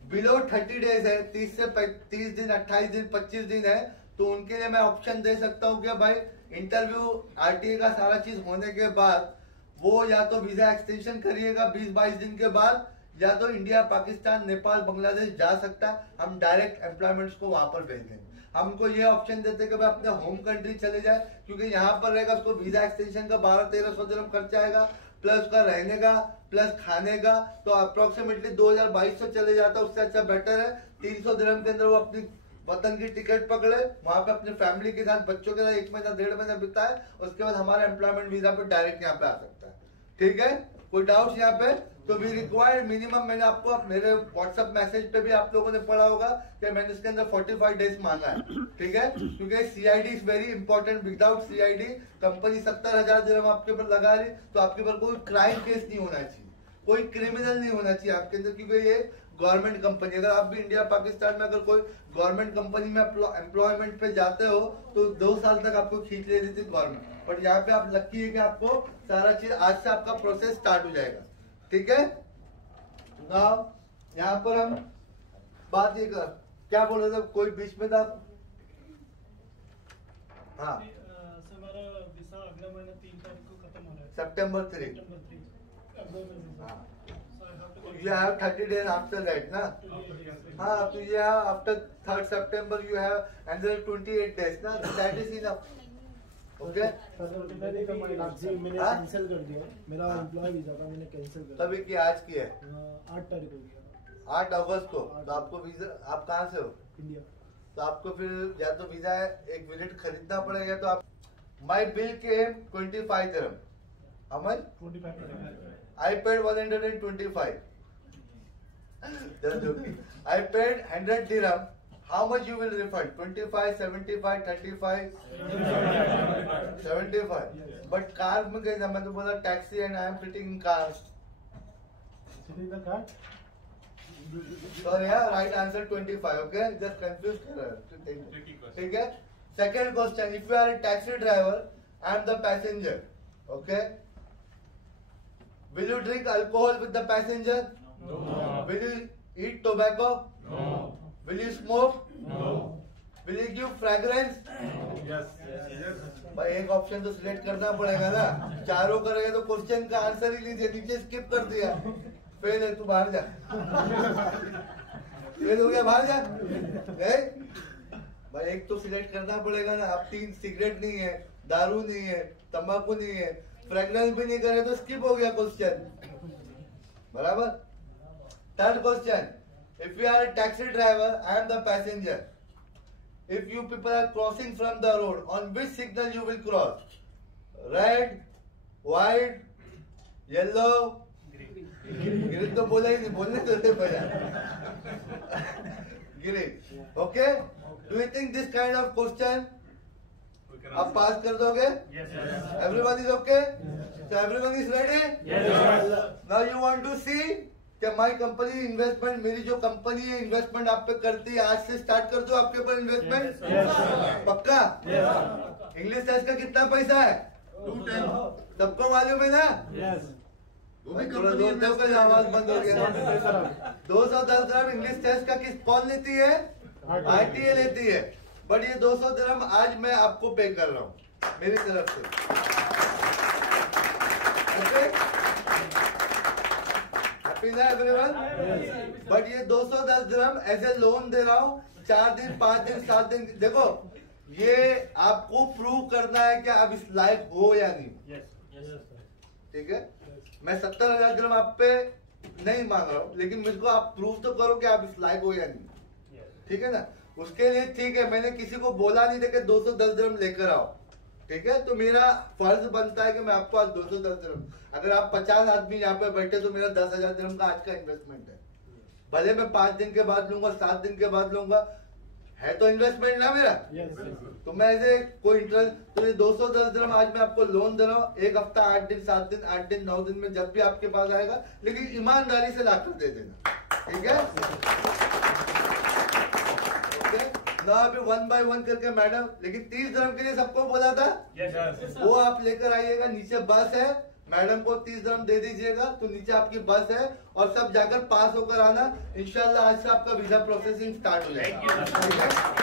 बिलो 30 डेज है, 30 से 30 दिन, 28 दिन, 25 दिन है, तो उनके लिए मैं ऑप्शन दे सकता हूँ कि भाई इंटरव्यू, आरटीए का सारा चीज होने के बाद वो या तो वीजा एक्सटेंशन करिएगा 20-22 दिन के बाद, या तो इंडिया, पाकिस्तान, नेपाल, बांग्लादेश जा सकता है, हम डायरेक्ट एम्प्लॉयमेंट्स को वहां पर भेज देंगे। हमको ये ऑप्शन देते हैं कि भाई अपने होम कंट्री चले जाए, क्योंकि यहाँ पर रहेगा उसको वीजा एक्सटेंशन का 1200-1300 दिरहम खर्चा आएगा, प्लस उसका रहने का, प्लस खाने का, तो अप्रोक्सीमेटली 2000-2200 चले जाता है। उससे अच्छा बेटर है 300 दिरहम के अंदर वो अपनी वतन की टिकट पकड़े, वहां पे अपनी फैमिली के साथ, बच्चों के साथ 1 महीना 1.5 महीना बिताए, उसके बाद हमारे एम्प्लॉयमेंट वीजा पे डायरेक्ट यहाँ पे आ सकता है, ठीक है। कोई डाउट यहाँ पे? तो वी रिक्वायर्ड मिनिमम, मैंने आपको मेरे व्हाट्सएप मैसेज पे भी आप लोगों ने पढ़ा होगा कि मैंने इसके अंदर 45 डेज मांगा है, ठीक है। क्योंकि CID is very important. Without CID company 70,000 दिरहम आपके ऊपर लगा रही, तो आपके ऊपर कोई क्राइम केस नहीं होना चाहिए, कोई क्रिमिनल नहीं होना चाहिए आपके अंदर, क्योंकि ये गवर्नमेंट कंपनी। अगर आप भी इंडिया, पाकिस्तान में अगर कोई गवर्नमेंट कंपनी में एम्प्लॉयमेंट पे जाते हो तो 2 साल तक आपको खींच ले देती गवर्नमेंट, बट यहाँ पे आप लकी है कि आपको सारा चीज आज से आपका प्रोसेस स्टार्ट हो जाएगा, ठीक है। नाउ यहाँ पर हम बात ये कर, क्या बोल रहे थे, कोई बीच में था? हाँ, हमारा वीसा अगला महीना 3 तारीख को खत्म हो रहा है, September 3। September 3 अगले महीने। हाँ, So I have to you have 30 days after that, ना? हाँ, तो ये after 3rd September you have another 28 days, ना? That is enough. ओके, मैंने कैंसिल कर दिया, मेरा एम्प्लॉय वीजा था, मैंने कैंसिल कर तभी की आज की है 8 तारीख को गया, 8 अगस्त को। तो आपको वीजा, आप कहाँ से हो? इंडिया। तो आपको फिर या तो वीजा है, एक विजिट खरीदना पड़ेगा, तो आप माई बिल के 25 दिरहम, अमल 25 I paid 125. Just joking. I paid 100 dirham. How much you will refund? 25, 75, 35? 75. But car में गई ना, मैं तो बोला taxi and I am sitting in car. Sitting the car? So yeah, right answer 25. Okay, just confused कर रहा है, ठीक है? Second question: if you are a taxi driver, I am the passenger. Okay. Will you drink alcohol with the passenger? No. Will you eat tobacco? No. Will you smoke? No. Will you give fragrance? Yes. Yes. भाई एक option तो select करना पड़ेगा ना, चारों करेगा तो question का आंसर ही नहीं दिया, नीचे स्किप कर दिया, फेल है, तू बाहर जा, फेल हो गया, बाहर जा। भाई एक तो सिलेक्ट करना पड़ेगा ना। अब 3 सिगरेट नहीं है, दारू नहीं है, तंबाकू नहीं है, फ्रेग्रेंस भी नहीं करे तो स्किप हो गया क्वेश्चन, बराबर। Third question: if you are a taxi driver, I am the passenger, if you people are crossing from the road, on which signal you will cross? Red, white, yellow, green तो बोला ही नहीं, बोलने तो थे भैया, green. Okay, do you think this kind of question आप पास कर दोगे? Everyone is okay? So everyone is ready? Now you want to see क्या माई कंपनी इन्वेस्टमेंट, मेरी जो कंपनी है इन्वेस्टमेंट आप पे करती है, आज से स्टार्ट कर दो आपके ऊपर इन्वेस्टमेंट। पक्का? इंग्लिश टेस्ट का कितना पैसा है? 210। सबको मालूम है ना? आवाज बंद हो गया। 210 दिरहम इंग्लिश टेस्ट का कौन लेती है? ITA लेती है। बट ये 200 दिरहम आज मैं आपको पे कर रहा हूँ मेरी तरफ से। हैप्पी ना एवरीवन? बट ये 210 दिरहम एज ए लोन दे रहा हूँ, 4 दिन 5 दिन 7 दिन। देखो ये आपको प्रूव करना है कि आप इस लायक हो या नहीं। ठीक है, मैं 70,000 दिरहम आप पे नहीं मांग रहा हूँ, लेकिन मुझको आप प्रूव तो करो कि आप इस लायक हो या नहीं। ठीक है ना? उसके लिए ठीक है, मैंने किसी को बोला नहीं था कि 210 दिरहम लेकर आओ। ठीक है, तो मेरा फर्ज बनता है कि मैं आपको आज 210 दिरहम, अगर आप 50 आदमी यहाँ पे बैठे तो मेरा 10,000 दिरहम का आज का इन्वेस्टमेंट है। भले मैं 5 दिन के बाद लूंगा, 7 दिन के बाद लूंगा, है तो इन्वेस्टमेंट ना मेरा। तो मैं ऐसे कोई इंटरेस्ट, तो ये 210 दिरहम आज मैं आपको लोन दे रहा हूँ। 1 हफ्ता 8 दिन 7 दिन 8 दिन 9 दिन में जब भी आपके पास आएगा, लेकिन ईमानदारी से लाकर दे देना। ठीक है? ओके ना? अभी 1 by 1 करके मैडम, लेकिन 30 दिरहम के लिए सबको बोला था, वो आप लेकर आइएगा। नीचे बस है, मैडम को 30 दिरहम दे दीजिएगा, तो नीचे आपकी बस है और सब जाकर पास होकर आना। इंशाल्लाह आज से आपका वीजा प्रोसेसिंग स्टार्ट हो जाएगा।